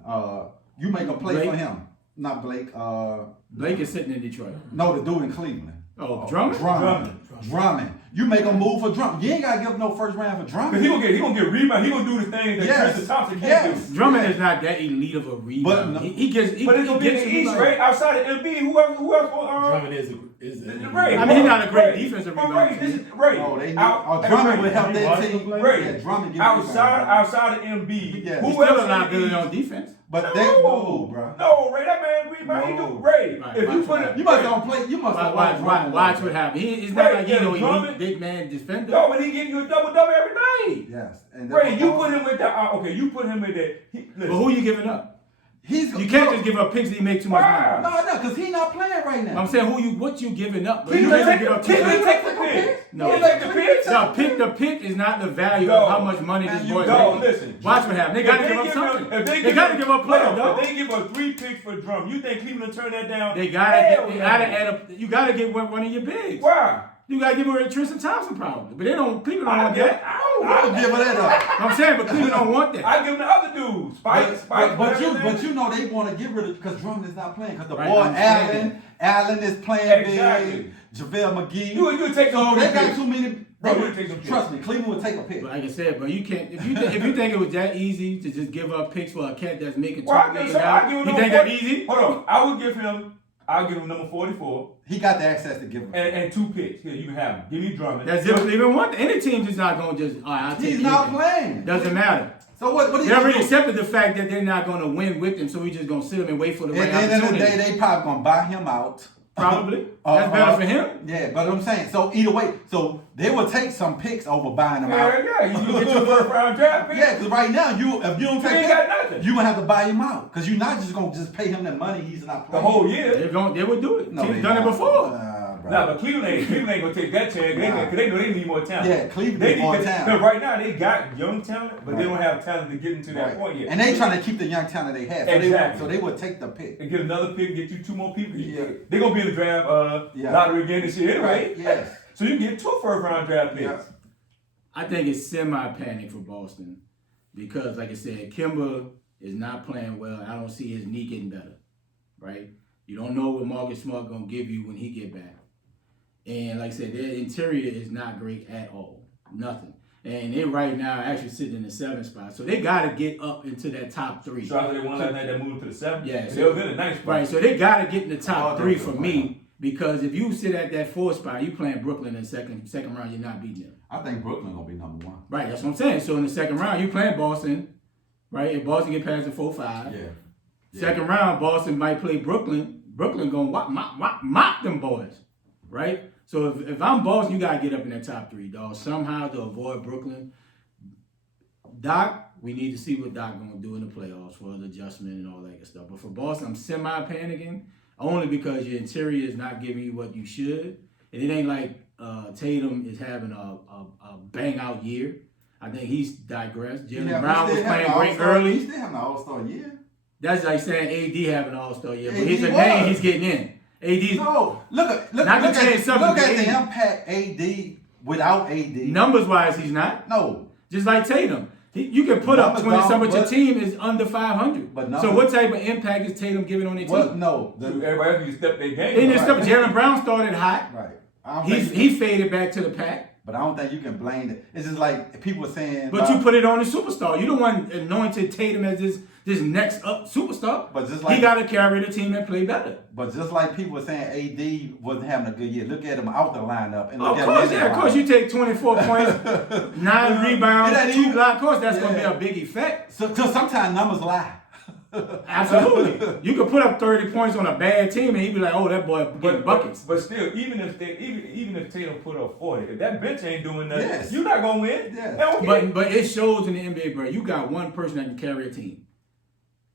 You make a play for him, not Blake. Blake is sitting in Detroit. No, the dude in Cleveland. Oh, Drummond. Drummond. You make a move for Drummond. You ain't gotta give up no first round for Drummond. Because he gonna get rebound. He gonna do the thing that Tristan Thompson can't do. Drummond is not that elite of a rebound. But he gets. But it's gonna be in the East, right? Outside of Embiid, who else? Drummond is right. I mean, he's not a great defensive rebounder. Right. Oh, they need. Drummond would help that team. Right. Yeah, Drummond. Outside of Embiid, who else is not good on defense? But bro. No, Ray, that man rebound. He do Ray. If you put him, you must don't play. You must watch what happens. It's not like he's no elite big man defender. No, but he give you a double every night. Yes. Ray, you put him with that. Okay, you put him with that. But who you giving up? You can't just give up picks that he make too much money. No, because he not playing right now. I'm saying what you giving up? Bro. Cleveland You take give up Cleveland two take the pick. No. Cleveland take the pick. The pick is not the value No. of how much money Man, this you boy's don't. making. Listen. Watch what happens. They got to give up something. They got to give up players, though. If they give up 3 picks for Drum, you think Cleveland turn that down? They gotta add up. You gotta get one of your bigs. Why? You gotta give her Tristan Thompson probably, but they don't. Cleveland don't want that. I don't give her that up. I'm saying, but Cleveland don't want that. I give them the other dudes. Spike. But you know they want to get rid of because Drummond is not playing because the Right, boy I'm Allen is playing Exactly. big. JaVale McGee. You take So those they got picks. too many. Bro, you take them Trust me, Cleveland would take a pick. But like I said, bro, you can't. If you think it was that easy to just give up picks for a cat that's making Well, $20 million, I give him you number think that 40 easy? Hold on. I'll give him number 44 He got the access to give him. and 2 picks. Here, you can have him. Give me Drummond. That's different. Even one. Any team just not gonna just. All right, I'll take He's not anything. playing. Doesn't matter. So what They he already gonna do? accepted the fact that they're not gonna win with him, so we just gonna sit him and wait for the right At the end of the opportunity. day, they probably gonna buy him out. Probably. That's better for him. Yeah, but I'm saying, so either way, so they will take some picks over buying him out. Yeah, you get your first round draft pick. Yeah, because right now, if you don't You take ain't him, got nothing. you're going to have to buy him out. Because you're not just going to just pay him the money he's not The playing. whole year. They would do it. No, Teams they done it not. before. Bro. Nah, but Cleveland ain't gonna take that chance because they know they need more talent. Yeah, Cleveland they need more talent. Because right now they got young talent, but they don't have talent to get into that Right. point yet. And they trying to keep the young talent they have. So Exactly. they would take the pick. And get another pick, get you 2 more people. Yeah. They're gonna be in the draft lottery again this year anyway. Right, yes. So you get 2 first round draft picks. Yeah. I think it's semi-panic for Boston because, like I said, Kimba is not playing well. I don't see his knee getting better, right? You don't know what Marcus Smart gonna give you when he get back. And like I said, their interior is not great at all. Nothing. And they right now actually sitting in the 7th spot. So they got to get up into that top 3. So after they won last night, they moved to the 7th. Yeah, they was in the 9th spot. Right, so they got to get in the top Oh, 3 that's for good. me because if you sit at that 4th spot, you playing Brooklyn in the second round, you're not beating them. I think Brooklyn going to be number 1. Right, that's what I'm saying. So in the second round, you playing Boston, right? If Boston get past the 4-5, second round, Boston might play Brooklyn. Brooklyn gonna mop them boys, right? So if I'm Boston, you gotta get up in that top 3, dog. Somehow to avoid Brooklyn. Doc, we need to see what Doc gonna do in the playoffs for the adjustment and all that good stuff. But for Boston, I'm semi-panicking only because your interior is not giving you what you should, and it ain't like Tatum is having a bang out year. I think he's digressed. Jalen Brown was playing great early. He still having an all-star year. That's like saying AD having an all-star year, but AD he's a was. name he's getting in. AD No, look at Not to change look something, at the AD. impact AD without AD. numbers wise, he's not. No, Just like Tatum, you can put up Numbers 20 some, don't, but your but- team is under 500. But So numbers- what type of impact is Tatum giving on their well, team? no. Everybody else need to step their game They up. just stuff. Jalen Brown started hot. Right. I don't He think faded back to the pack. but I don't think you can blame it. It's just like people are saying. But you put it on the superstar. You don't want anointed Tatum as this next up superstar. But just he like- got to carry the team and play better. But just like people are saying, AD wasn't having a good year. Look at him out the lineup and Of look at course, him in yeah. the Of course, lineup. you take 24 points, 9 rebounds, It ain't 2 even- blocks. Of course, that's going to be Yeah. a big effect. So sometimes numbers lie. Absolutely. You could put up 30 points on a bad team and he'd be like, oh, that boy getting buckets. But still, even if Tatum put up 40, if that bench ain't doing nothing, Yes. you're not gonna win. Yes. They don't care. But it shows in the NBA, bro. You got one person that can carry a team,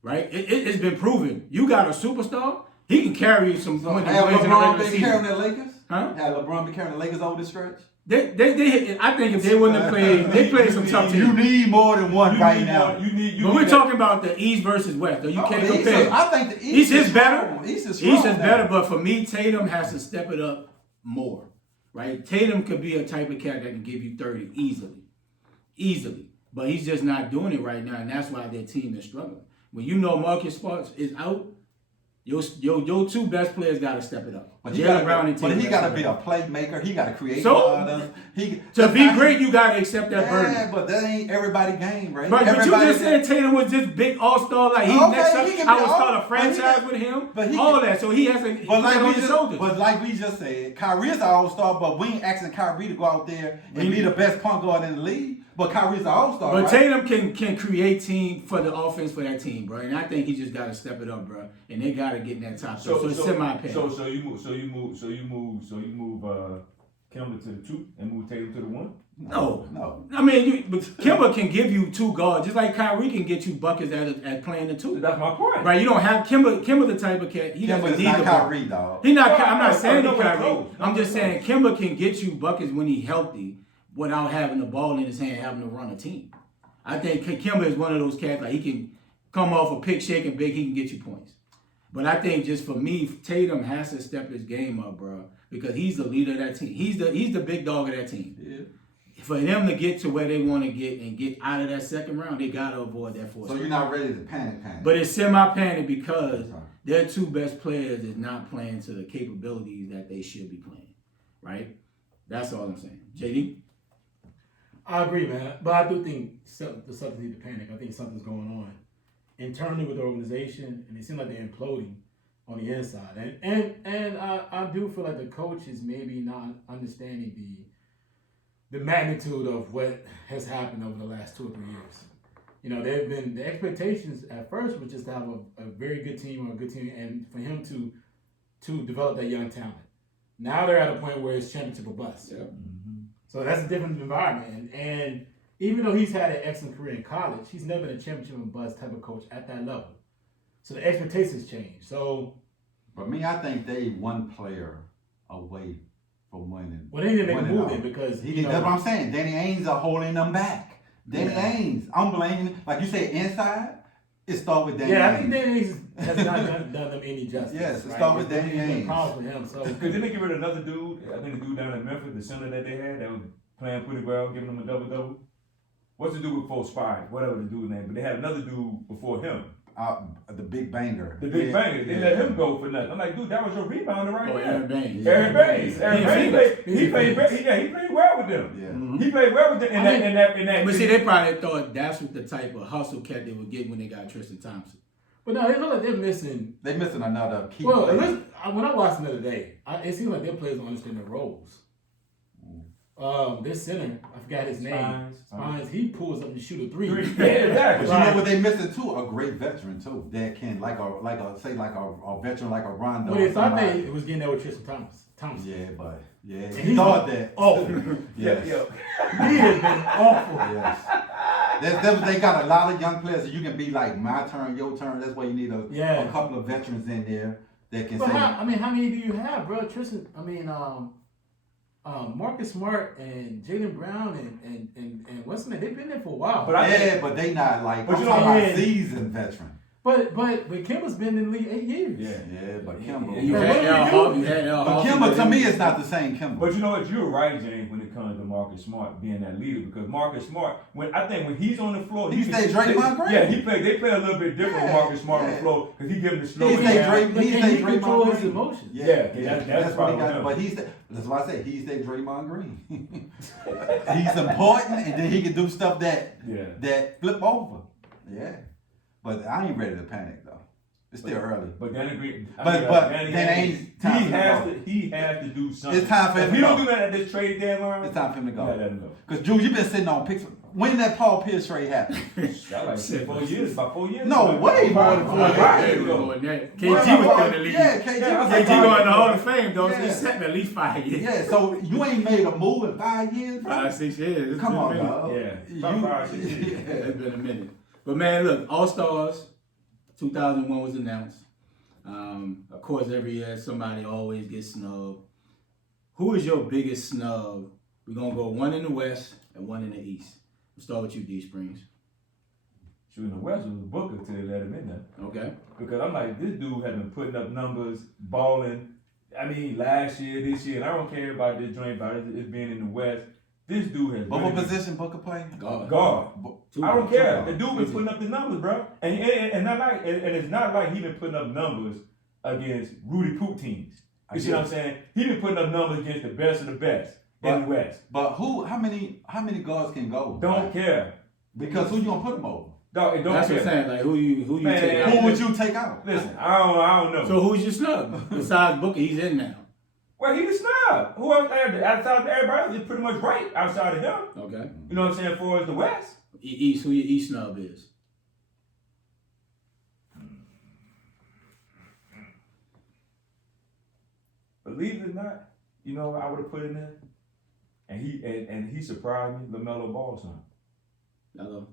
right? It's been proven. You got a superstar. He can carry some So wins have in the LeBron regular been carrying season. the Lakers? Huh? Have LeBron been carrying the Lakers over this stretch? I think if they wouldn't have played, they played some tough You teams. need more than one You right need now. more- you But need we're that- talking about the East versus West, though. You No, can't the East compare. is- I think the East is better. strong. East is East strong is now. better, but for me, Tatum has to step it up more, right? Tatum could be a type of cat that can give you 30 easily. But he's just not doing it right now, and that's why their team is struggling. When you know Marcus Smart is out, your 2 best players got to step it up. But he Jalen Brown and got Tatum. to gotta be step a it up. playmaker. He got to create So, others. To be great, you got to accept that Yeah, burden. but that ain't everybody game, right? Right, but you Everybody just said Tatum was this big all-star, like he's Okay, next up. he can I be would all- start a but he franchise can- with him. but he all can- that, so he has to put But it like, on we his just, shoulders. but like we just said, Kyrie's an all-star, but we ain't asking Kyrie to go out there and be the best point guard in the league. But Kyrie's an all-star, But right? Tatum can create team for the offense for that team, bro. And I think he just got to step it up, bro. And they got to get in that top. So it's semi-pain. So you move Kemba to the 2 and move Tatum to the 1. No. I mean, but Kimba can give you two guards, just like Kyrie can get you buckets at playing the two. That's my point. Right? You don't have Kimba the type of cat. He Kimba doesn't is need not the Kyrie, ball. dog. He not. No, I'm not saying no, he no, Kyrie. no, I'm just no. saying Kimba can get you buckets when he's healthy without having the ball in his hand, having to run a team. I think Kimba is one of those cats, like he can come off a pick, shake, and big, he can get you points. But I think just for me, Tatum has to step his game up, bro, because he's the leader of that team. He's the big dog of that team. Yeah. For them to get to where they want to get and get out of that second round, they got to avoid that fourth. So you're not ready to panic. But it's semi-panic because their two best players is not playing to the capabilities that they should be playing, right? That's all I'm saying. JD? I agree, man. But I do think the Celtics need to panic. I think something's going on internally with the organization, and it seems like they're imploding on the inside. And I do feel like the coach is maybe not understanding the magnitude of what has happened over the last 2 or 3 years. You know, they've been the expectations at first was just to have a very good team or a good team, and for him to develop that young talent. Now they're at a point where it's championship or bust. Yep. So that's a different environment. And even though he's had an excellent career in college, he's never been a championship or bust type of coach at that level. So the expectations change. So, But me, I think they one player away from winning. well, they need to make a winning move all. then because That's what I'm saying. Danny Ainge are holding them back. Danny Ainge, I'm blaming. Like you say, inside. It start with Danny. Yeah, I Ainge. think Danny Ainge has not done them any justice. Yes, it right? start with There's Danny been Ainge. problems with him. So Because didn't they get rid of another dude? I think the dude down in Memphis, the center that they had, that was playing pretty well, giving them a double-double. What's the dude before Spy? Whatever the dude's name. But they had another dude before him. The big banger. The big banger. They let him go for nothing. I'm like, dude, that was your rebounder right there. Aaron Baines. Aaron Baines. He played well with them. Yeah. He played well with them in that. But see, they probably thought that's what the type of hustle cat they would get when they got Tristan Thompson. but no, they look like they're missing. They missing another key Well, player. listen, when I watched them the other day, it seems like their players don't understand their roles. Their center, I forgot his name. Spines. He pulls up and shoot a three. Yeah, exactly. But you know what they missing too? A great veteran too. That can like a veteran like a Rondo. Well, they thought somebody. they was getting there with Tristan Thompson. Yeah, but And he he's thought been that. awful. Yes. He has been awful. Yes. They got a lot of young players, so you can be like my turn, your turn. That's why you need a couple of veterans in there that can But say. how many do you have, bro? Tristan, Marcus Smart and Jaylen Brown and what's the name? They've been there for a while. But they not like. But I'm you talking know, about seasoned veteran. But Kimba's been in the league 8 years. Yeah, but Kimba. You But had what do Al we Hall. do? You had Al But Hall. Kimba to me is not the same Kimba. But you know what? You're right, James, when it comes to Marcus Smart being that leader, because Marcus Smart, when he's on the floor, He stay Draymond Green. Yeah, they play a little bit different with Marcus Smart on the floor because he give him the slow. He stay But He can stay he control Draymond his Green. emotions? That's what he probably got. him. But that's why I say he stay Draymond Green. He's important, and then he can do stuff that flip over. Yeah, but I ain't ready to panic though. It's still early. But Danny Green, Danny Ainge, he has to do something. It's time for him If to he don't go. do that at this trade deadline, It's time for him to you gotta go. let him go. Because Drew, you've been sitting on picks. When did that Paul Pierce trade happen? That like 4 years, about 4 years. No, ago. way more than 4 years. KG was still in the league. Yeah, KG was KG like going to the Hall of Fame, though. Yeah. He's sitting at least 5 years. Yeah, so you ain't made a move in 5 years, bro? 5, 6 years. It's Come been a on, minute. dog. Yeah, about 5, 6 years. Yeah, it's been a minute. But man, look, All Stars 2001 was announced. Of course, every year somebody always gets snubbed. Who is your biggest snub? We're gonna go one in the West and one in the East. We'll start with you, D Springs. Shooting the West was Booker till they let him in there. Okay. Because I'm like, this dude has been putting up numbers, balling. I mean, last year, this year, and I don't care about this joint about it being in the West. This dude has But what really position Booker play? guard. I don't care. The dude been putting up the numbers, bro. And it's not like he been putting up numbers against Rudy Poop teams. You see what I'm saying? He been putting up numbers against the best of the best in the West. But how many guards can go? Don't care. Because who you gonna put them over? Dog, it don't That's care. what I'm saying. Like who you Man, take out? Who would you take out? Listen, I don't know. So who's your snub? Besides Booker, he's in now. Well, he the snub. Who else outside of everybody else is pretty much right outside of him. Okay. You know what I'm saying? For the West. East, who your East snub is? Believe it or not, you know, I would have put in there and he surprised me. LaMelo Ball, son.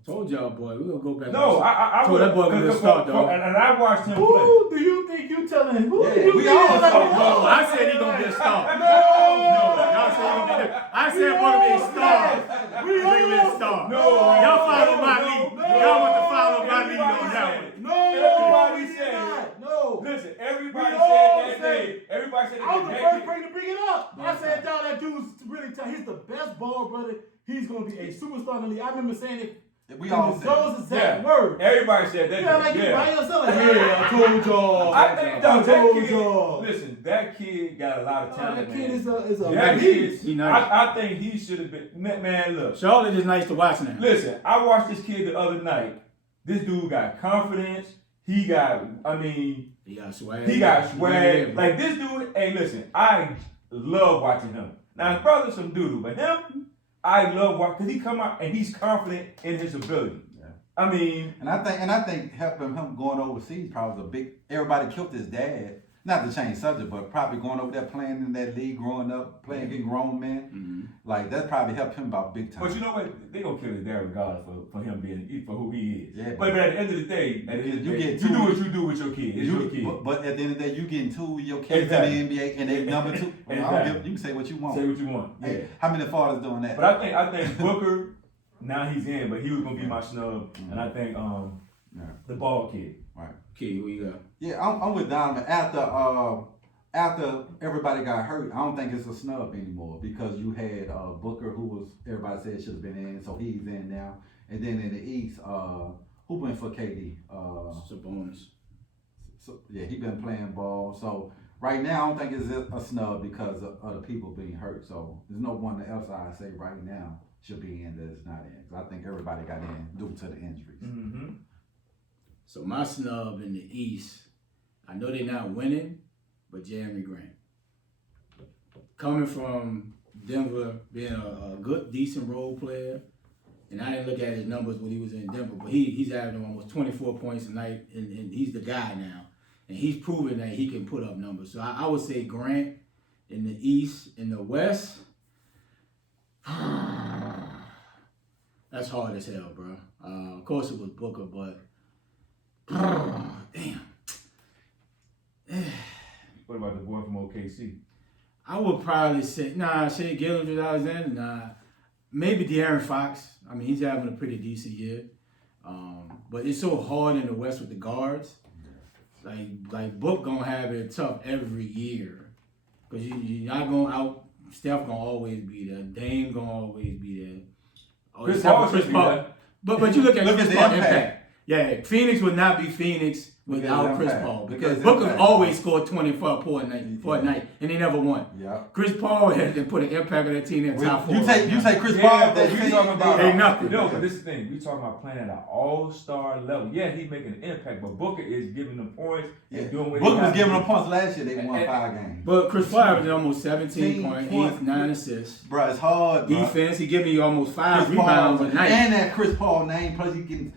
Told y'all, boy, we gonna go back. No, I told that boy gonna start, though. And I watched him play. Who do you think you telling him? Who do you we think all you telling him? No, I said he gonna be a star. No, Y'all said he gonna be a I said boy gonna be a star. We He gonna be a all star. No, Y'all follow my no, lead. no. Y'all want to follow my lead on Everybody that said one. it. No, Everybody we did said not. it. No. Listen, everybody We said all that said day. it. Everybody said I was the that first day. person to bring it up. I said, "Dog, that dude's really tough. He's the best ball brother. He's gonna be a superstar in the league." I remember saying it. We all in said those exact words. Everybody said that. Yeah, like you by yeah. yourself. Like, yeah, I told y'all. I think I that told kid. y'all. Listen, that kid got a lot of talent. That kid man. is a That beast. kid. He nice. I think he should have been. Man, look. Charlotte is nice to watch now. Listen, I watched this kid the other night. This dude got confidence. He got. I mean, He got swag. he got swag. Yeah, Like this dude. Hey, listen, I love watching him. Now his brother's some doodle, but him, I love watching because he come out and he's confident in his ability. I mean, And I think helping him going overseas probably was a big. Everybody killed his dad. Not to change subject, but probably going over there playing in that league, growing up, playing against grown men. Like that probably helped him about big time. but you know what? They gonna kill his dad regardless for him being for who he is. Yeah, but at the end of the day, you two- do what you do with your kid. It's your kid. But at the end of the day, you getting two of your kids Exactly. in the NBA, and they number two. Well, I don't Exactly. give, you can say what you want. Say what you want. Yeah. Hey, how many fathers doing that? But I think Booker. Now he's in, but he was gonna be my snub, and I think the ball kid. Right. Kid, who you got? Yeah, I'm with Donovan. After everybody got hurt, I don't think it's a snub anymore because you had Booker, who was everybody said should have been in, so he's in now. And then in the East, who went for KD? Sabonis. So yeah, he been playing ball. So right now, I don't think it's a snub because of other people being hurt. So there's no one else I say right now should be in that is not in. Because I think everybody got in due to the injuries. Mm-hmm. So my snub in the East, I know they're not winning, but Jeremy Grant. Coming from Denver, being a good, decent role player, and I didn't look at his numbers when he was in Denver, but he's averaging almost 24 points a night, and he's the guy now. And he's proven that he can put up numbers. So I would say Grant in the East. In the West, that's hard as hell, bro. Of course it was Booker, but damn. What about the boy from OKC? I would probably say, Shea Gilgeous-Alexander, nah. Maybe De'Aaron Fox. I mean, he's having a pretty decent year. But it's so hard in the West with the guards. Like Book gonna have it tough every year. Because you're not going out. Steph gonna always be there. Dame gonna always be there. Chris Paul should be there. But you look at Look Chris at the Paul impact. Yeah, Phoenix would not be Phoenix without Chris impact. Paul. Look Because at the Booker's impact. always scored 20 for a night, and they never won. Yeah. Chris Paul has put an impact on that team in top four. You say Chris Yeah, Paul. but we talking about Ain't nothing. No, but this is the thing. We talking about playing at an all-star level. Yeah, he's making an impact, but Booker is giving them points and doing what Booker he was has giving to them do. points last year. They won 5 games. But Chris Paul averaged almost 17 points. points, 9 assists. Bro, it's hard, bro. Defense, he giving you almost 5 Chris rebounds Paul, a night. and that Chris Paul name, plus he getting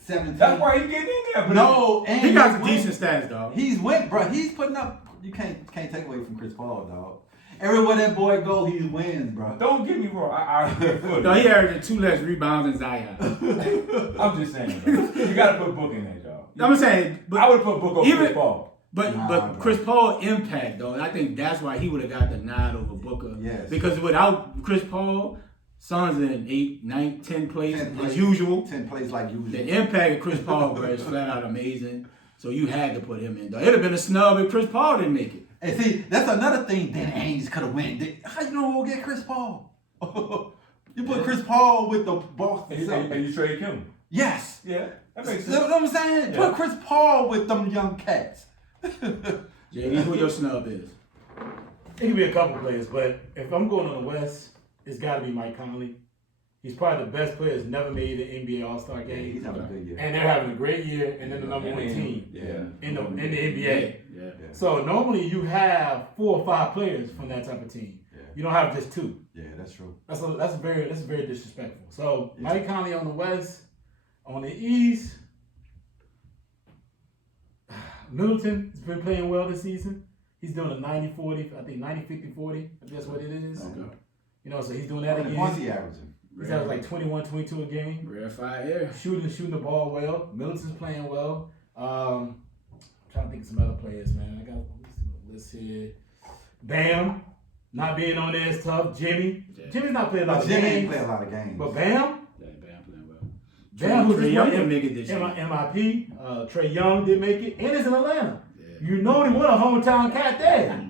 17. That's why he's getting in there. But No, and He got some he's decent stats, dog. He's went, bro. He's putting up. You can't take away from Chris Paul, dog. Everywhere that boy go, he wins, bro. Don't get me wrong. I agree fully. No, he averaged 2 less rebounds than Zion. I'm just saying, bro. You gotta put Book in there, y'all. I'm saying, but I would put Book over even- Chris Paul. But bro. Chris Paul impact though, and I think that's why he would have got the nod over Booker. Yes. Because without Chris Paul, Suns in 8, 9, 10 place 10 as plays. usual. 10 plays like usual. The impact of Chris Paul, bro, is flat out amazing. So you had to put him in. Though it'd have been a snub if Chris Paul didn't make it. And see, that's another thing Dan Ainge could have won. How you know we'll get Chris Paul? You put Chris Paul with the Boston Celtics. And you trade Kim. Yes. Yeah, that makes You know sense. what I'm saying? Yeah. Put Chris Paul with them young cats. JD, who your snub is? It could be a couple players, but if I'm going on the West, it's got to be Mike Conley. He's probably the best player that's never made an NBA All-Star game. He's having a good year. And they're having a great year, and they're the number one team in the NBA. Yeah. So normally you have 4 or 5 players from that type of team. Yeah. You don't have just 2. Yeah, that's true. That's very disrespectful. So Yeah. Mike Conley on the West, on the East, Middleton has been playing well this season. He's doing a 90-40, I think 90-50-40. If that's what it is. Okay. You You know, so he's doing that How many points again. he averaging? He's averaging like 21, 22 a game. Rarefied air. Shooting the ball well. Middleton's playing well. I'm trying to think of some other players, man. I got a list here. Bam, not being on there is tough. Jimmy's not playing a lot of Jimmy games. ain't play a lot of games. But Bam, Yeah, Bam playing well. Bam who's Trae just Young playing didn't make it this year. MIP. Trae Young did make it, and it's in Atlanta. Yeah. You know they want a hometown cat there.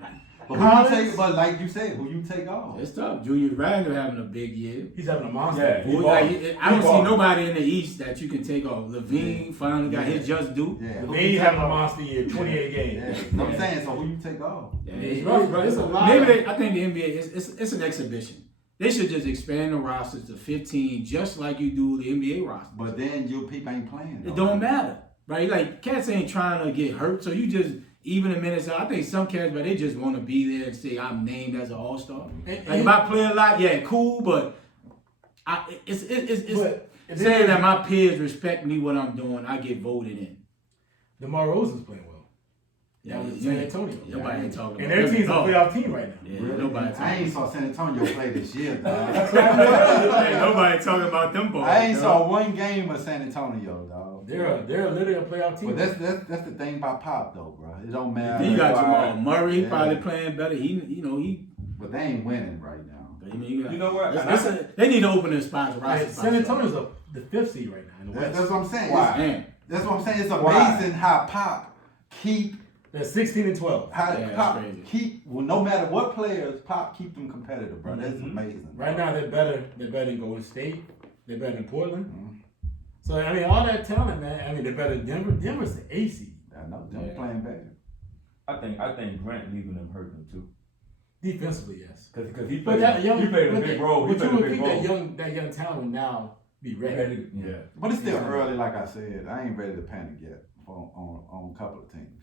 But who you take? But like you said, who you take off? It's tough. Julius Randle having a big year. He's having a monster. Yeah. Boy, He I don't see balled. nobody in the East that you can take off. Levine finally got his just due. Yeah, who He's you having take a off? monster year, 28 games. Yeah, you know what I'm saying. So who you take off? Yeah, It's rough, bro. It's a lot. Maybe I think the NBA it's an exhibition. They should just expand the rosters to 15, just like you do the NBA roster. But then your people ain't playing. It though. don't matter, right? Like cats ain't trying to get hurt, so you just even the minutes. I think some cats, but they just want to be there and say I'm named as an all-star. Like if I play a lot, yeah, cool, but it's But saying that my peers respect me what I'm doing. I get voted in. DeMar Rosen's playing well. Yeah, That was you San ain't- Antonio. Nobody ain't talking And about their team's a them. playoff team right now. Yeah, Really? nobody I talking. ain't saw San Antonio play this year, dog. Hey, nobody talking about them boys. I ain't dog. saw one game of San Antonio, dog. They're literally a playoff team. But that's the thing about Pop though, bro. It don't matter. Then you got why- Jamal Murray Yeah. probably playing better. He. But they ain't winning right now. I mean, you know what? They need to open their spots. Like, Roster San Antonio's the 5th seed right now in the West. That's what I'm saying. Why? Man, That's what I'm saying. It's Why? amazing how Pop keep They're 16 and 12. how Yeah, that's Pop crazy. keep well, no matter what players, Pop keep them competitive, bro. That's amazing. Right now they're better. They're better than Golden State. They're better than Portland. Mhm. So I mean, all that talent, man. I mean, they're better than Denver. Denver's the 8th seed. I know them Yeah. playing bad. I think Grant leaving them hurt them too. Defensively, yes. Because he But played, that young, he played a but big that- role. He But you played a would big think role. that young talent would now be ready. Yeah. But it's still early, like I said. I ain't ready to panic yet on a couple of teams.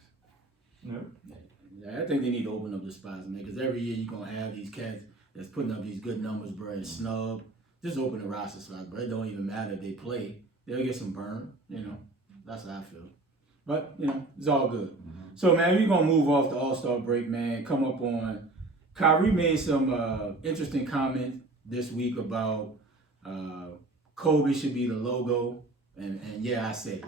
yeah, I think they need to open up the spots, man. Because every year you're gonna have these cats that's putting up these good numbers, bro. And snub. Just open the roster spots, bro. It don't even matter if they play. They'll get some burn. You know, that's how I feel. But you know, it's all good. So man, we're gonna move off the All-Star break, man. Come up on. Kyrie made some interesting comments this week about Kobe should be the logo, and yeah, I say it.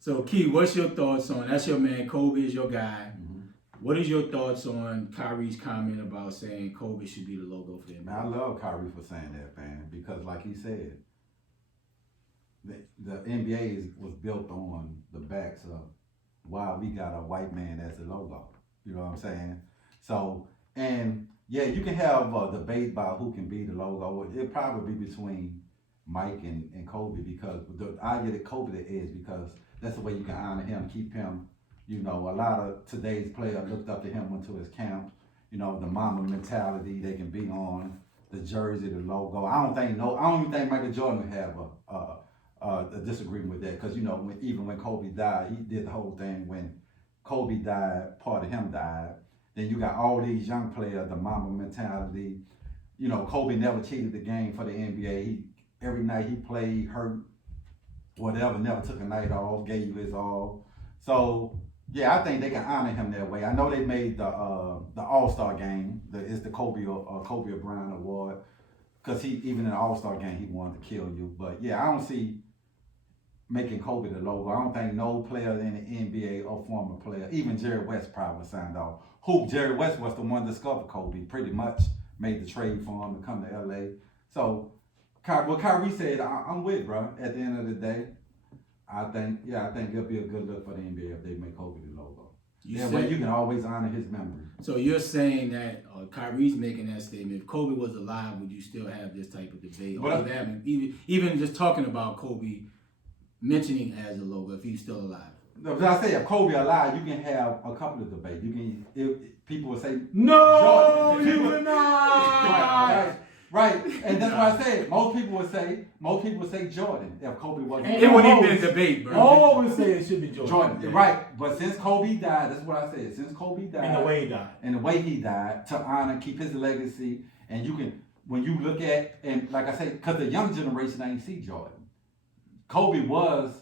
So Key, what's your thoughts on? That's your man. Kobe is your guy. What is your thoughts on Kyrie's comment about saying Kobe should be the logo for him? Man, I love Kyrie for saying that, man, because like he said, the NBA was built on the backs of why we got a white man as the logo. You know what I'm saying? So, and yeah, you can have a debate about who can be the logo. It'll probably be between Mike and Kobe, because I get it Kobe the edge because that's the way you can honor him, keep him. You know, a lot of today's players looked up to him, went to his camp. You know, the Mamba mentality they can be on, the jersey, the logo. I don't even think Michael Jordan would have a disagreement with that, because you know, even when Kobe died, he did the whole thing. When Kobe died, part of him died. Then you got all these young players, the Mamba mentality. You know, Kobe never cheated the game for the NBA. Every night he played, hurt, whatever, never took a night off, gave you his all. So yeah, I think they can honor him that way. I know they made the All-Star game. It's the Kobe Bryant Award, because he even in the All-Star game he wanted to kill you. But yeah, I don't see making Kobe the logo. I don't think no player in the NBA or former player, even Jerry West probably signed off. Jerry West was the one that discovered Kobe, pretty much made the trade for him to come to LA. So what Kyrie said, I'm with, bro. At the end of the day, I think it'll be a good look for the NBA if they make Kobe the logo. That way you can always honor his memory. So you're saying that Kyrie's making that statement. If Kobe was alive, would you still have this type of debate? Or even just talking about Kobe, mentioning as a logo if he's still alive? But I say if Kobe alive, you can have a couple of debates. You can people would say No, Jordan. you would not. Right, and that's why I said most people would say Jordan if Kobe wasn't. It wouldn't even be a debate, bro. Always say it should be Jordan. Jordan, Yeah. right? But since Kobe died, that's what I said. Since Kobe died, And the way he died. and the way he died, to honor, keep his legacy, and you can, when you look at, and like I say, because the young generation ain't see Jordan. Kobe was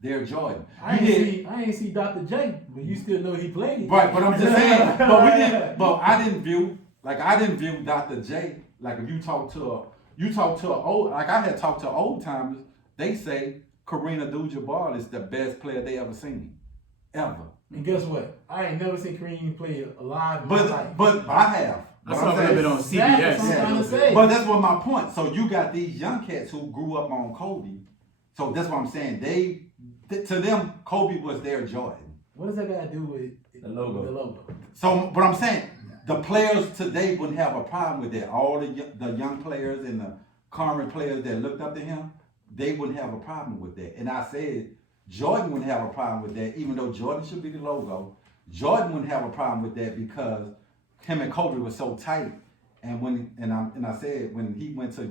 their Jordan. I ain't see Dr. J, but you still know he played. Right, but I'm just saying, but I didn't view. Like I didn't view Dr. J. Like if you talk to an old, like I had talked to old timers, they say Kareem Abdul-Jabbar is the best player they ever seen, ever. And guess what? I ain't never seen Kareem play alive in my life. But I have. I saw a little bit on CBS. That's what I'm trying to say. But that's what my point. So you got these young cats who grew up on Kobe. So that's what I'm saying. To them, Kobe was their Jordan. What does that got to do with The logo. The logo. So, but I'm saying the players today wouldn't have a problem with that. All the young players and the current players that looked up to him, they wouldn't have a problem with that. And I said Jordan wouldn't have a problem with that, even though Jordan should be the logo. Jordan wouldn't have a problem with that because him and Kobe were so tight. And I said when he went to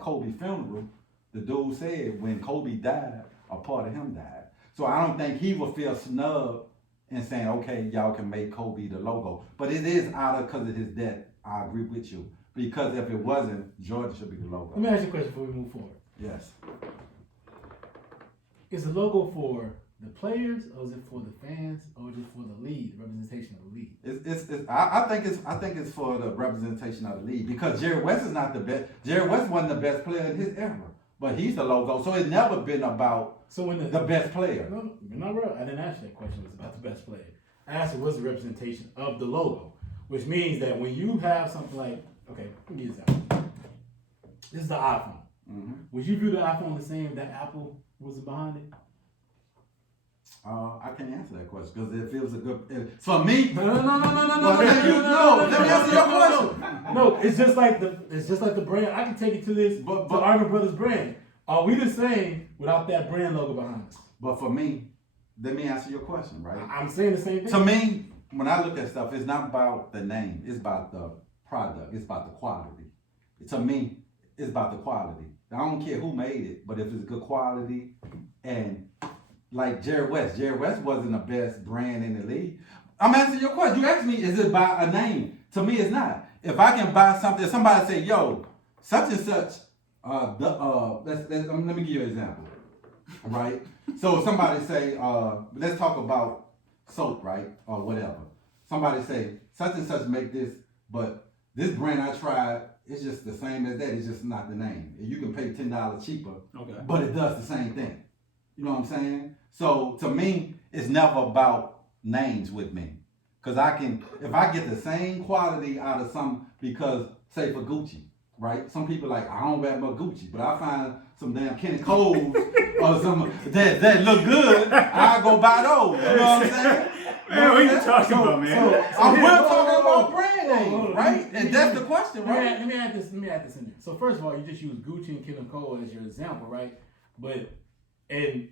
Kobe's funeral, the dude said when Kobe died, a part of him died. So I don't think he would feel snubbed in saying, okay, y'all can make Kobe the logo. But it is out of because of his death. I agree with you. Because if it wasn't, Jordan should be the logo. Let me ask you a question before we move forward. Yes. Is the logo for the players, or is it for the fans, or just for the league, the representation of the league? I think it's for the representation of the league because Jerry West is not the best. Jerry West wasn't the best player in his era, but he's the logo. So it's never been about the best player. No, you're not real. I didn't ask you that question. It was about the best player. I asked you what's the representation of the logo, which means that when you have something like, okay, let me give you this. This is the iPhone. Mm-hmm. Would you view the iPhone the same that Apple was behind it? I can't answer that question because it feels a good. For me, No. Let me answer your question. No, it's just like the brand. I can take it to this, But to Argo Brothers brand. Are we the same without that brand logo behind us? But for me, let me answer your question, right? I'm saying the same thing. To me, when I look at stuff, it's not about the name. It's about the product. It's about the quality. To me, it's about the quality. I don't care who made it, but if it's good quality and like Jerry West wasn't the best brand in the league. I'm answering your question. You asked me, is it by a name? To me, it's not. If I can buy something, if somebody say, yo, such and such, let me give you an example, right? So somebody say, let's talk about soap, right, or whatever. Somebody say, such and such make this, but this brand I tried, it's just the same as that. It's just not the name. You can pay $10 cheaper, Okay. but it does the same thing. You know what I'm saying? So to me, it's never about names with me. Cause if I get the same quality out of some, because say for Gucci, right? Some people like, I don't wear my Gucci, but I find some damn Kenny Coles or some that look good, I go buy those. You know what I'm saying? Man, what are you talking about, man? We're talking about brand names, right? And that's the question, right? Let me add this in there. So first of all, you just use Gucci and Kenny Cole as your example, right? And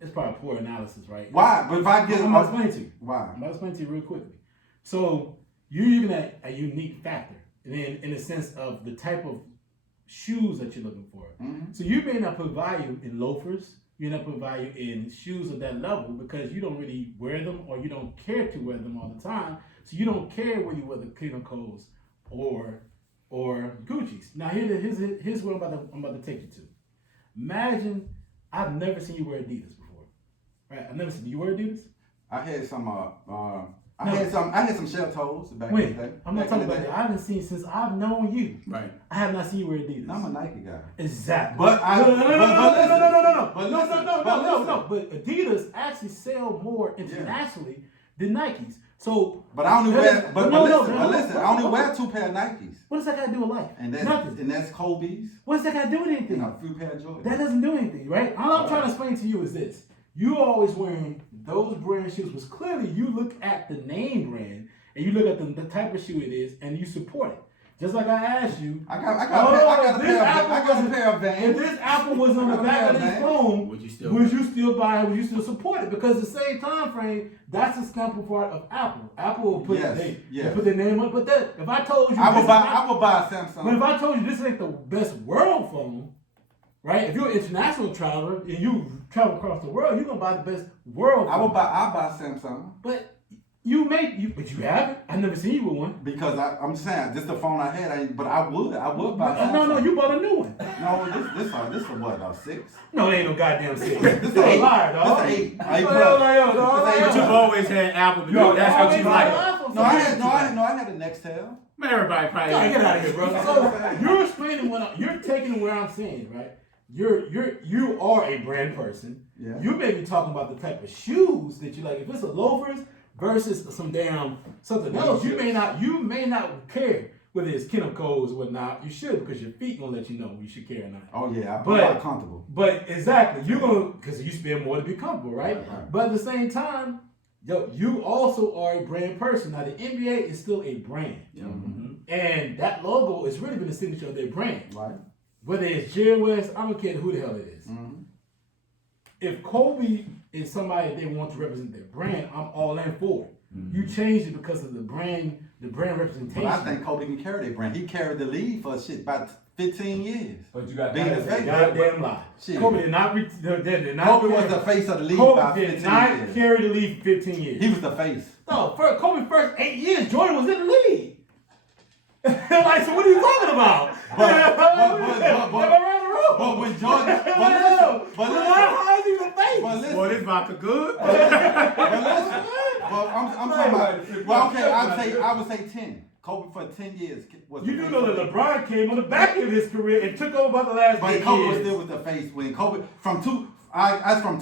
it's probably poor analysis, right? Why? But if I get, I'm gonna explain to you. Why? I'm gonna explain to you real quickly. So you're using a unique factor, and then in the sense of the type of shoes that you're looking for. Mm-hmm. So you may not put value in loafers. You may not put value in shoes of that level because you don't really wear them or you don't care to wear them all the time. So you don't care whether you wear the Kenny Coles or Gucci's. Now here's what I'm about to take you to. Imagine I've never seen you wear Adidas before, right? I've never seen you wear Adidas. I had some. I had some shell toes back in the day. I'm not talking about that. I haven't seen since I've known you. Right. I have not seen you wear Adidas. I'm a Nike guy. Exactly. But No. But Adidas actually sell more internationally than Nikes. So. But I only wear. But listen. I only wear 2 pair of Nikes. What does that got to do with life? Nothing. And that's Kobe's. What does that got to do with anything? And a few pair of Jordans. That doesn't do anything, right? All I'm trying to explain to you is this. You're always wearing those brand shoes, which clearly you look at the name brand and you look at the type of shoe it is and you support it. Just like I asked you. I got a pair of Vans. If this Apple was on the back of this phone, would you still buy it? Would you still support it? Because the same time frame, that's a sample part of Apple. Apple will put put their name on it. But that, if I told you, I would buy a Samsung. But if I told you this ain't the best world phone, right? If you're an international traveler and you travel across the world, you're gonna buy the best world phone. I buy Samsung. But you haven't. I've never seen you with one. Because I'm saying this is the phone I had, but I would buy Samsung. No, you bought a new one. No, this is what, about 6? No, it ain't no goddamn 6. This You're a liar, dog. This 8. But you've always had Apple because that's what you like. what No, I'm I saying. had a next tail. Man, everybody probably. Nah, get out of here, bro. So you're explaining you're taking where I'm saying, right? You are a brand person. Yeah. You may be talking about the type of shoes that you like. If it's a loafers versus some damn something else, you may not care whether it's Kennel Codes or whatnot. You should, because your feet gonna let you know you should care or not. Oh yeah, I'm But- not comfortable. But exactly, you're gonna, because you spend more to be comfortable, right? Right. But at the same time, you also are a brand person. Now the NBA is still a brand, and that logo is really been the signature of their brand. Right. Whether it's Jerry West, I don't care who the hell it is. Mm-hmm. If Kobe is somebody they want to represent their brand, I'm all in for it. You changed it because of the brand representation. But I think Kobe can carry that brand. He carried the lead for shit about 15 years. But you got Being that. the face. Goddamn lie. Shit. Kobe did not. Did not Kobe carry- was the face of the league by Kobe 15 did not years. carry the lead for 15 years. He was the face. No, Kobe's first 8 years, Jordan was in the league. Like, so what are you talking about? But when Jordan, but how is he the face? listen, Boy, this vodka good. but listen, well, I'm talking about. Well, okay, I would say 10. Kobe for 10 years was. You the do face know of that the- LeBron came on the back end of his career and took over about the last 8 But years. Kobe was still with the face when Kobe from 2000. From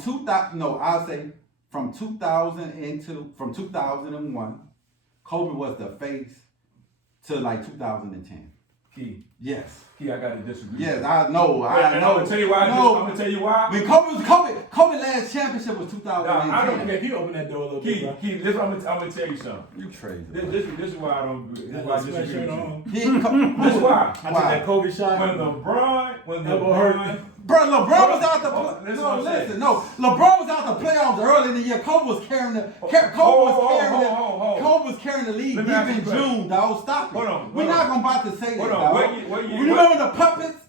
2000. No, I'll say from 2001. Kobe was the face to like 2010. Key, Yes. I gotta disagree. Yes, I know. And I I'm know. gonna tell you why. No. I'm gonna tell you why. When Kobe last championship was 2010. Nah, I don't Okay, if you open that door a little bit, bro. Key, this I'm gonna tell you something. You crazy. This is why I don't. This is why I disagree with you. This This is why. I took that Kobe shot. When Elbow hurt. LeBron, Bro, LeBron was out the Oh, listen what I'm saying. LeBron was out the playoffs early in the year. Kobe was carrying the Kobe was carrying the lead Let deep me ask you in a question. June, dog. Stop it. Hold on, We're hold not on. gonna about to say that, Hold on, dog. what year- You remember the puppets?